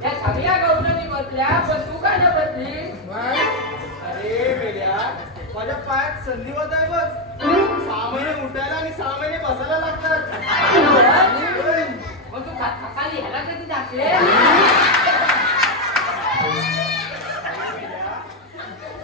या सगळ्या गौरवणी बसल्या पण तू काय ना बसली अरे बेड्या माझ्या पायात संधिवत आहे बघ 6 महिने उठायला आणि 6 महिने बसायला लागतात होय. मग तू खाली ह्याला कधी टाकले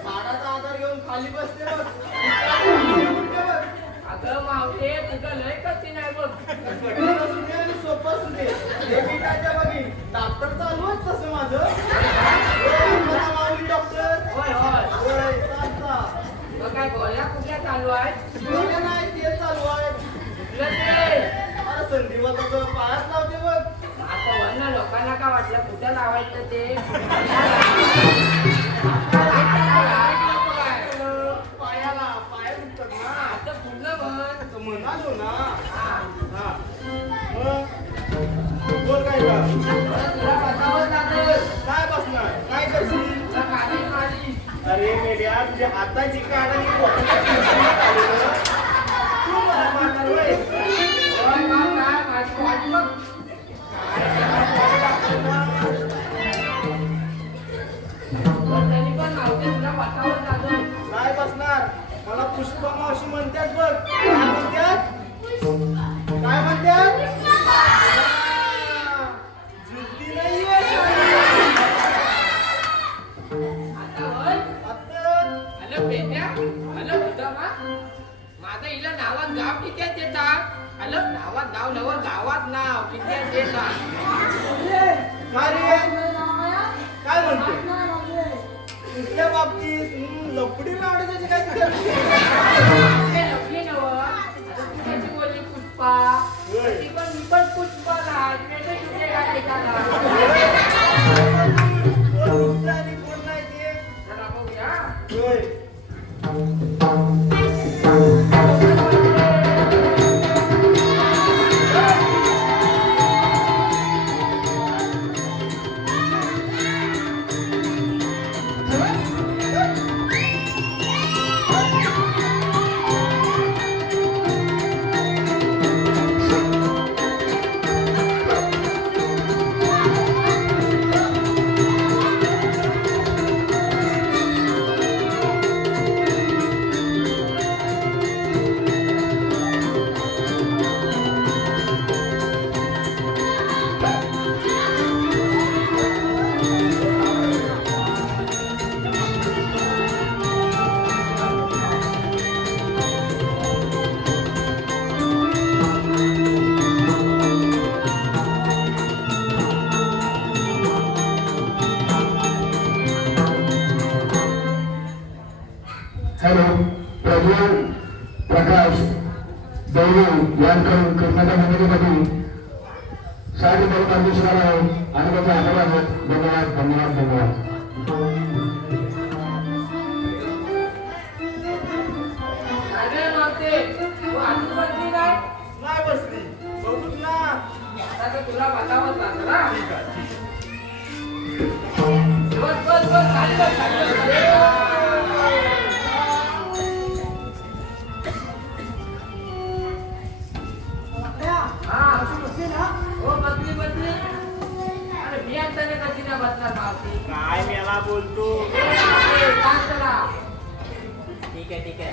झाडाचा आधार घेऊन खाली बसते बघ उठते बघ. अगं मावशे तुझं लय कठीण आहे बघ कठीण असू दे आणि सोपं असू दे हे मी काय त्या बघी डॉक्टर चालू आहे तसं माझं होय, मला माऊली डॉक्टर होय होय होय, चालता. मग काय गोळ्या कुठल्या चालू आहेत गोळ्या नाही ते चालू आहे कुठलं ते अरे संधिवाताचं पायाच लावते बघ आता वरनं लोकांना काय वाटलं कुठं लावायचं ते पायाला पाय दुखतात ना आता पूर्ण म्हण तर म्हणालो ना हा. हा मग बोल काय का तुला बसावं लागेल काय बसणार काय करशील तुला काढी मारी अरे मेल्या तुझ्या हाताची काढ आणि तू मला मारणार होय होय मग काय माझी वाट बघ पण तरी पण मावशी तुला बसावं लागेल काय बसणार मला पुष्पा मावशी म्हणतात बघ काय म्हणतात काय म्हणतात जुती नाहीये आता होय आता हॅलो पेट्या हॅलो उद्धमा माझं हिला नावात गाव किती आहे देतात हॅलो नावात गाव नव गावात नाव किती आहे देतात काय रे काय म्हणते कुठल्या बाबतीत लपडी लावण्याची काय करते ते लपली नव तू कशी बोलली पुष्पा होय. ती पण मी पण पुष्पा नाही पेटे कुठे काय देतात कोण कुठलं आणि कोण नाही ते चला बघूया होय हॅलो प्रज्वल प्रकाश देवळे यांकडून कृष्णाच्या मंदिरामध्ये 60 रुपये पारितोषिक आहे आणि त्याचे आशीर्वाद आहेत. धन्यवाद धन्यवाद धन्यवाद. अरे मावते तू आधी बसली नाही नाही बसली बघूच ना आता तर तुला बतावत लागलं ना ठीक आहे बस बस बस खाली बस खाली बस काय मी याला बोलतो ठीक आहे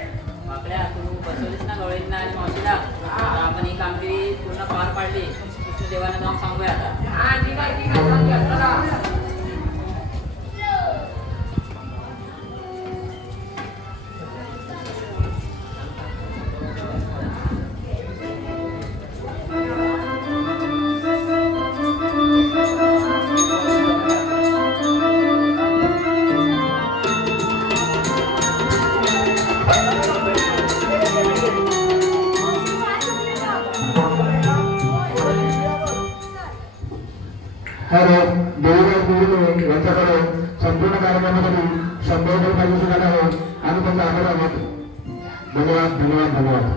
आपल्या तू बसवलीस ना गवळींना आणि मावशीला आता आपण ही कामगिरी पूर्ण पार पाडली कृष्णदेवाला नाव सांगूया आता ठीक आहे चला. हॅलो देवीराज गुरुजी यांच्याकडे संपूर्ण कार्यक्रमासाठी 100 रुपये पाहिजे सुद्धा आहे आणि त्यांचा आभार आहोत. धन्यवाद.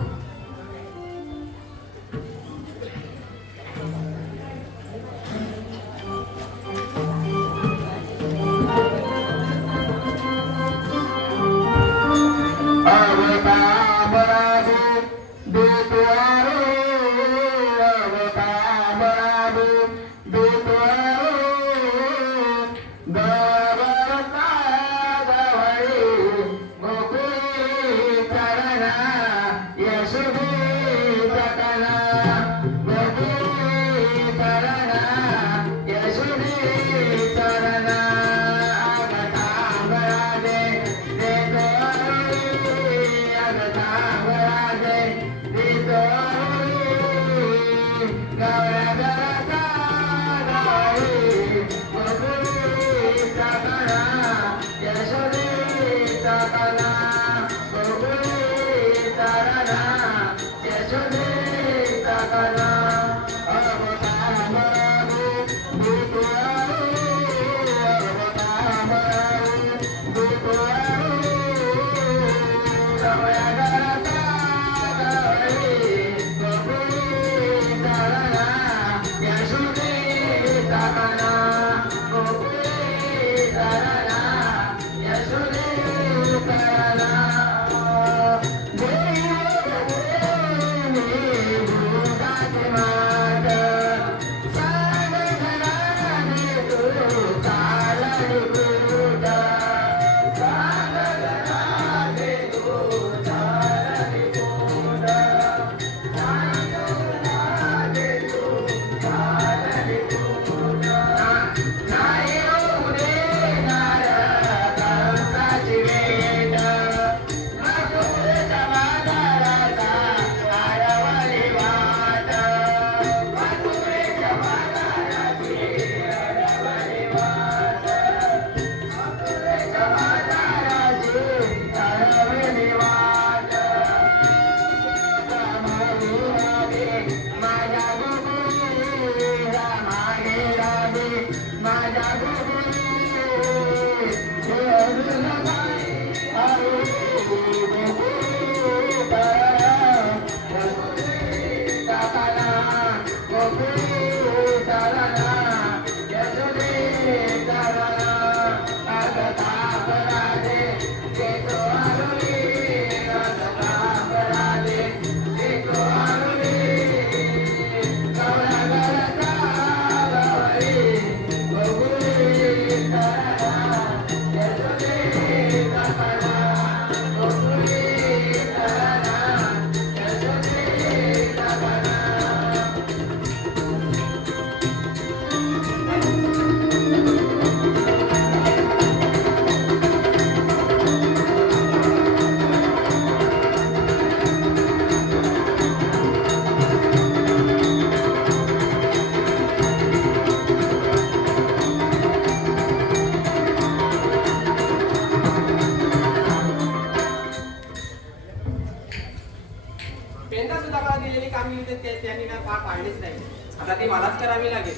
त्यांनी ना पार पाडलीच नाही. आता ती मलाच करावी लागेल.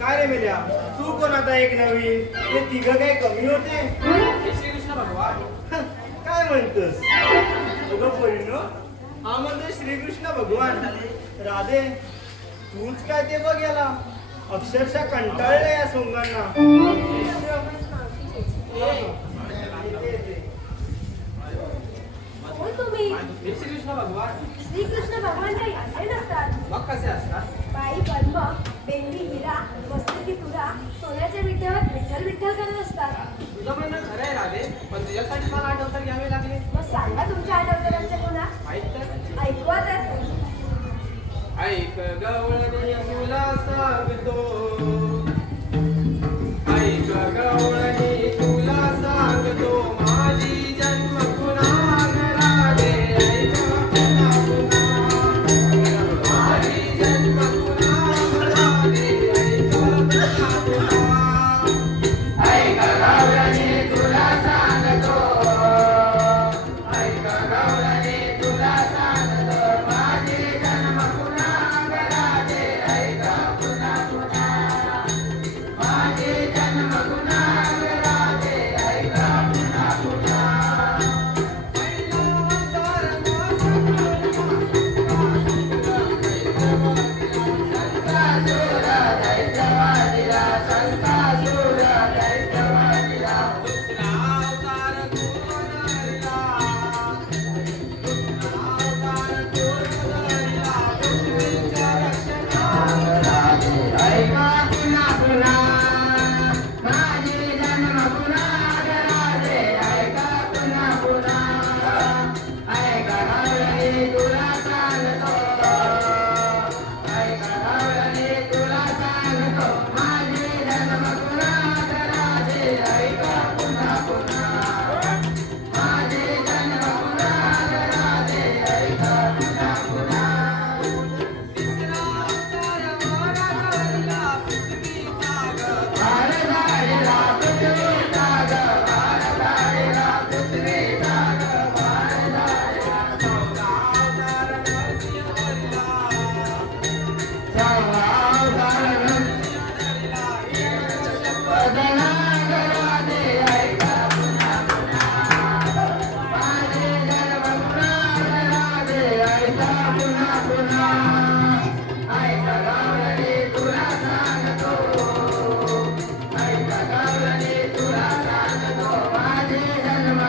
काय रे मेल्या, तू कोण आता एक नवी? हे तिघ काय कमी होते? श्रीकृष्ण भगवान. काय म्हणतोस? तुझं परिणो हा म्हणतो श्रीकृष्ण भगवान. राधे तूच काय ते बघ याला, अक्षरशः कंटाळले या सोंगांना. हे श्रीकृष्ण भगवान श्रीकृष्ण भगवान काही असे नसतात. मग कसे असतात? बाई पद्म, बेंबी हिरा, मस्तकी तुरा, सोन्याच्या विट्यावर विठ्ठल विठ्ठल करत असतात. तुझं म्हणणं खरं आहे राधे, पण तुझ्यासाठी मला 8 अवतार घ्यावे लागले. मग सांगा तुमच्या 8 अवतारांच्या गुणा. माहित तर ऐकवा तर. ऐक गवळणी तुला सांगतो, ऐक गवळणी तुला सांगतो, माझी जन्म पुन्हा राधे. ऐक पुन्हा पुन्हा, माझी जन्म पुन्हा राधे. ऐक पुन्हा पुन्हा, ऐक गवळणी तुला सांगतो, ऐक गवळणी तुला सांगतो, माझी जन्म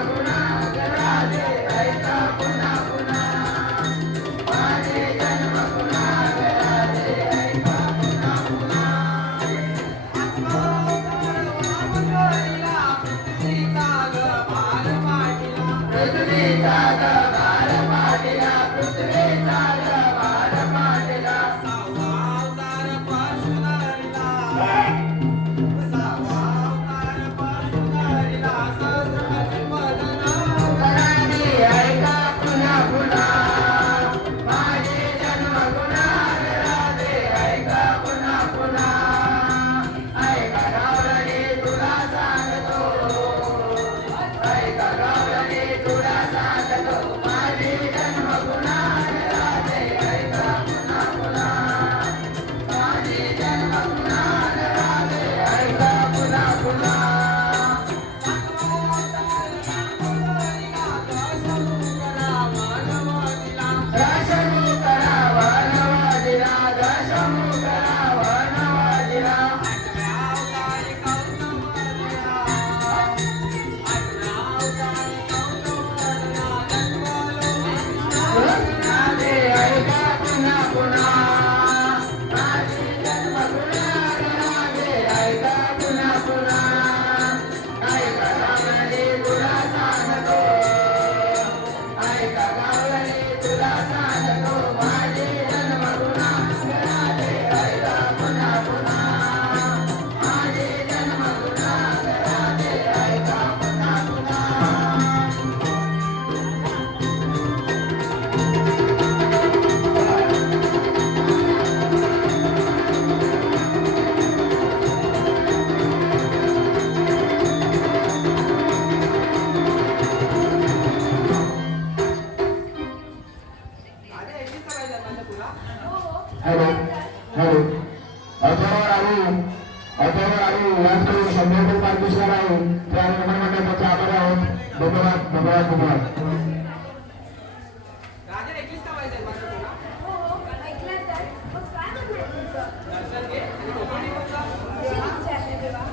पुन्हा राधे. ऐक पुन्हा पुन्हा, माझी जन्म पुन्हा राधे. ऐक पुन्हा पुन्हा. हॅलो हॅलो अथर्व राहू यांच्याकडून 100 रुपये पारितोषिक आहे. त्या निर्माण मंडळाचे आभारी आहोत. धन्यवाद धन्यवाद धन्यवाद. राजे ऐकलीस का पाहिजे माझं तुला? हो ऐकलं तर. मग काय म्हणणं आहे तुमचं? दर्शन घे आणि कोकणी बोल जा. कशी इच्छा आहे देवा?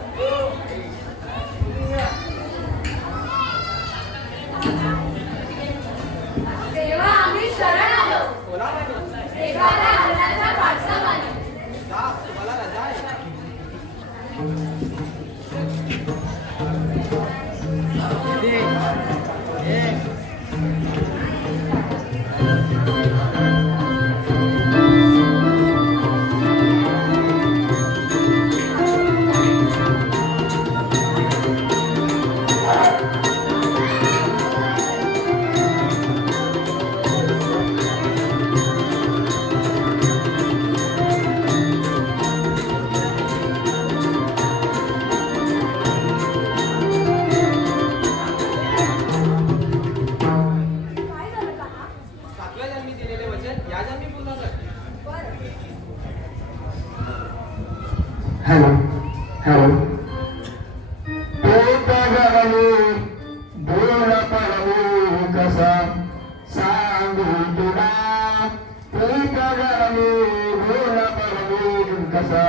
हॅलो हॅलो पोट गळली बोल पडली कसा सांगू तुला पोट गळली बोल पडली कसा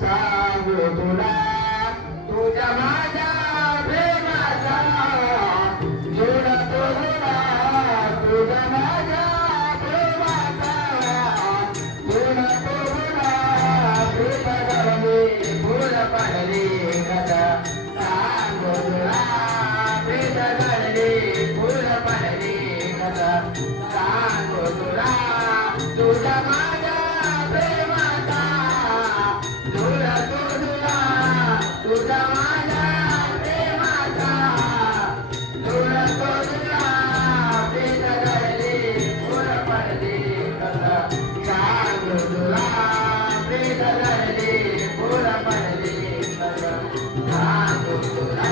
सांगू तुला तुझ्या माझ्या प्रेमाचा जोडा तोडला तुझ्या माझ्या प्रेमाचा जोडा तोडला प्रेम गळली बोल पडली कसा सांगू तुला प्रेम गळली बोल पडली कसा सांगू तुला तुझ्या माझ्या प्रेमाचा जोडा तोडला तुझ्या माझ्या प्रेमाचा जोडा तोडला प्रेम गळली बोल पडली कसा सांगू तुला प्रेम गळली बोल पडली कसा सांगू तुला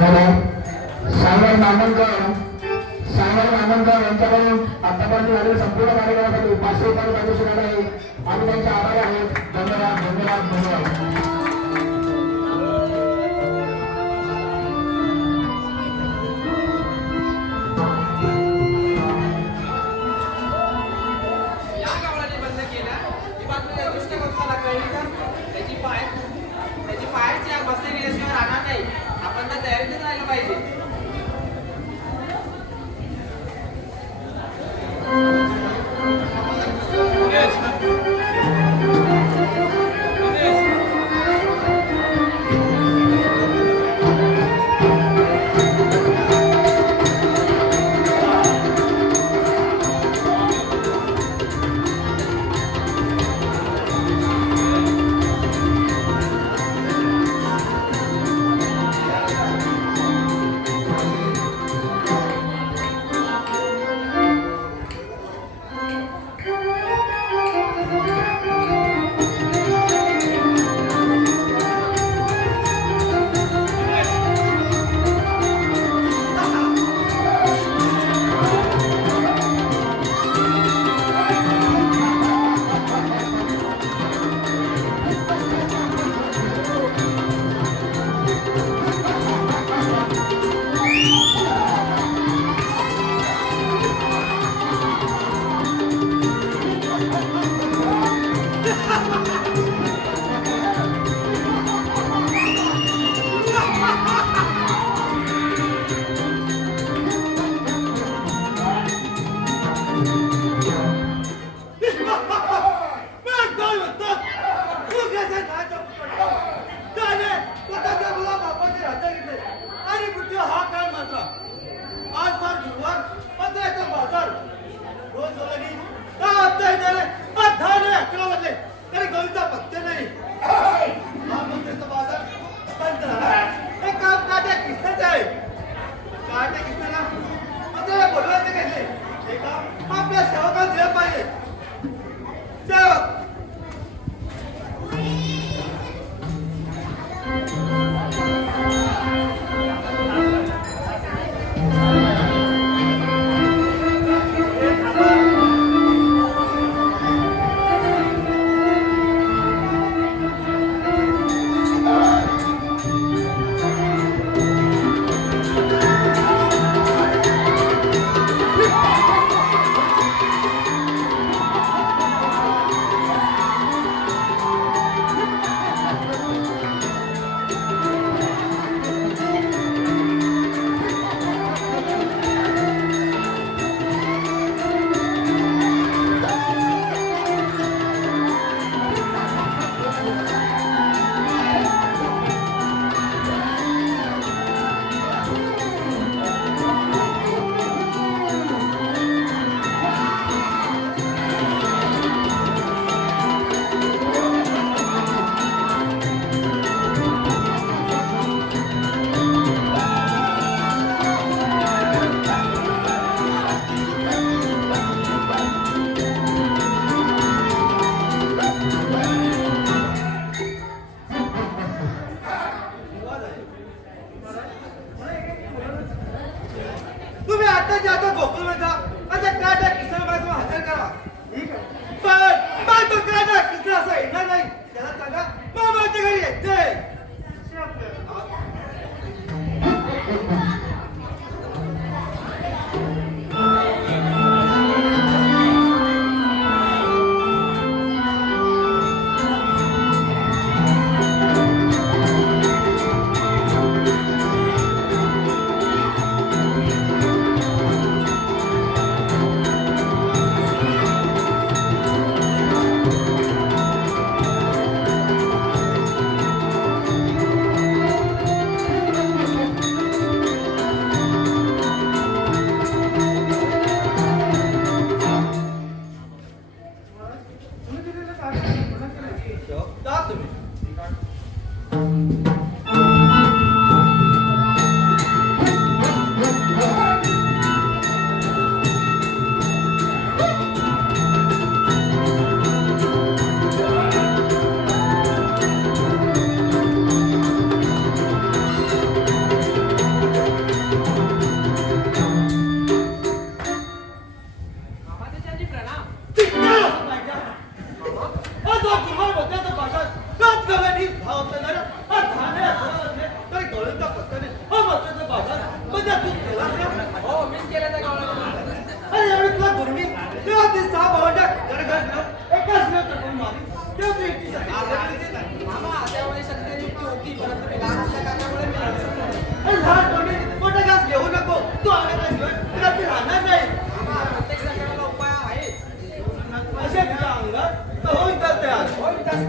हॅलो सागर नामनकर यांच्याकडून आतापर्यंत झालेल्या संपूर्ण कार्यक्रमासाठी 500 रुपये पारितोषिक आले आहे आम्ही त्यांचे आभारी आहोत. धन्यवाद धन्यवाद धन्यवाद. या गावाने बंद केला ही बातमी या दुष्ट पक्षाला कळली तर त्याची पायाची आग बसल्या गेल्याशिवाय राहणार नाही. आपण तर तयारीतच राहिलं पाहिजे.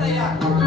तयार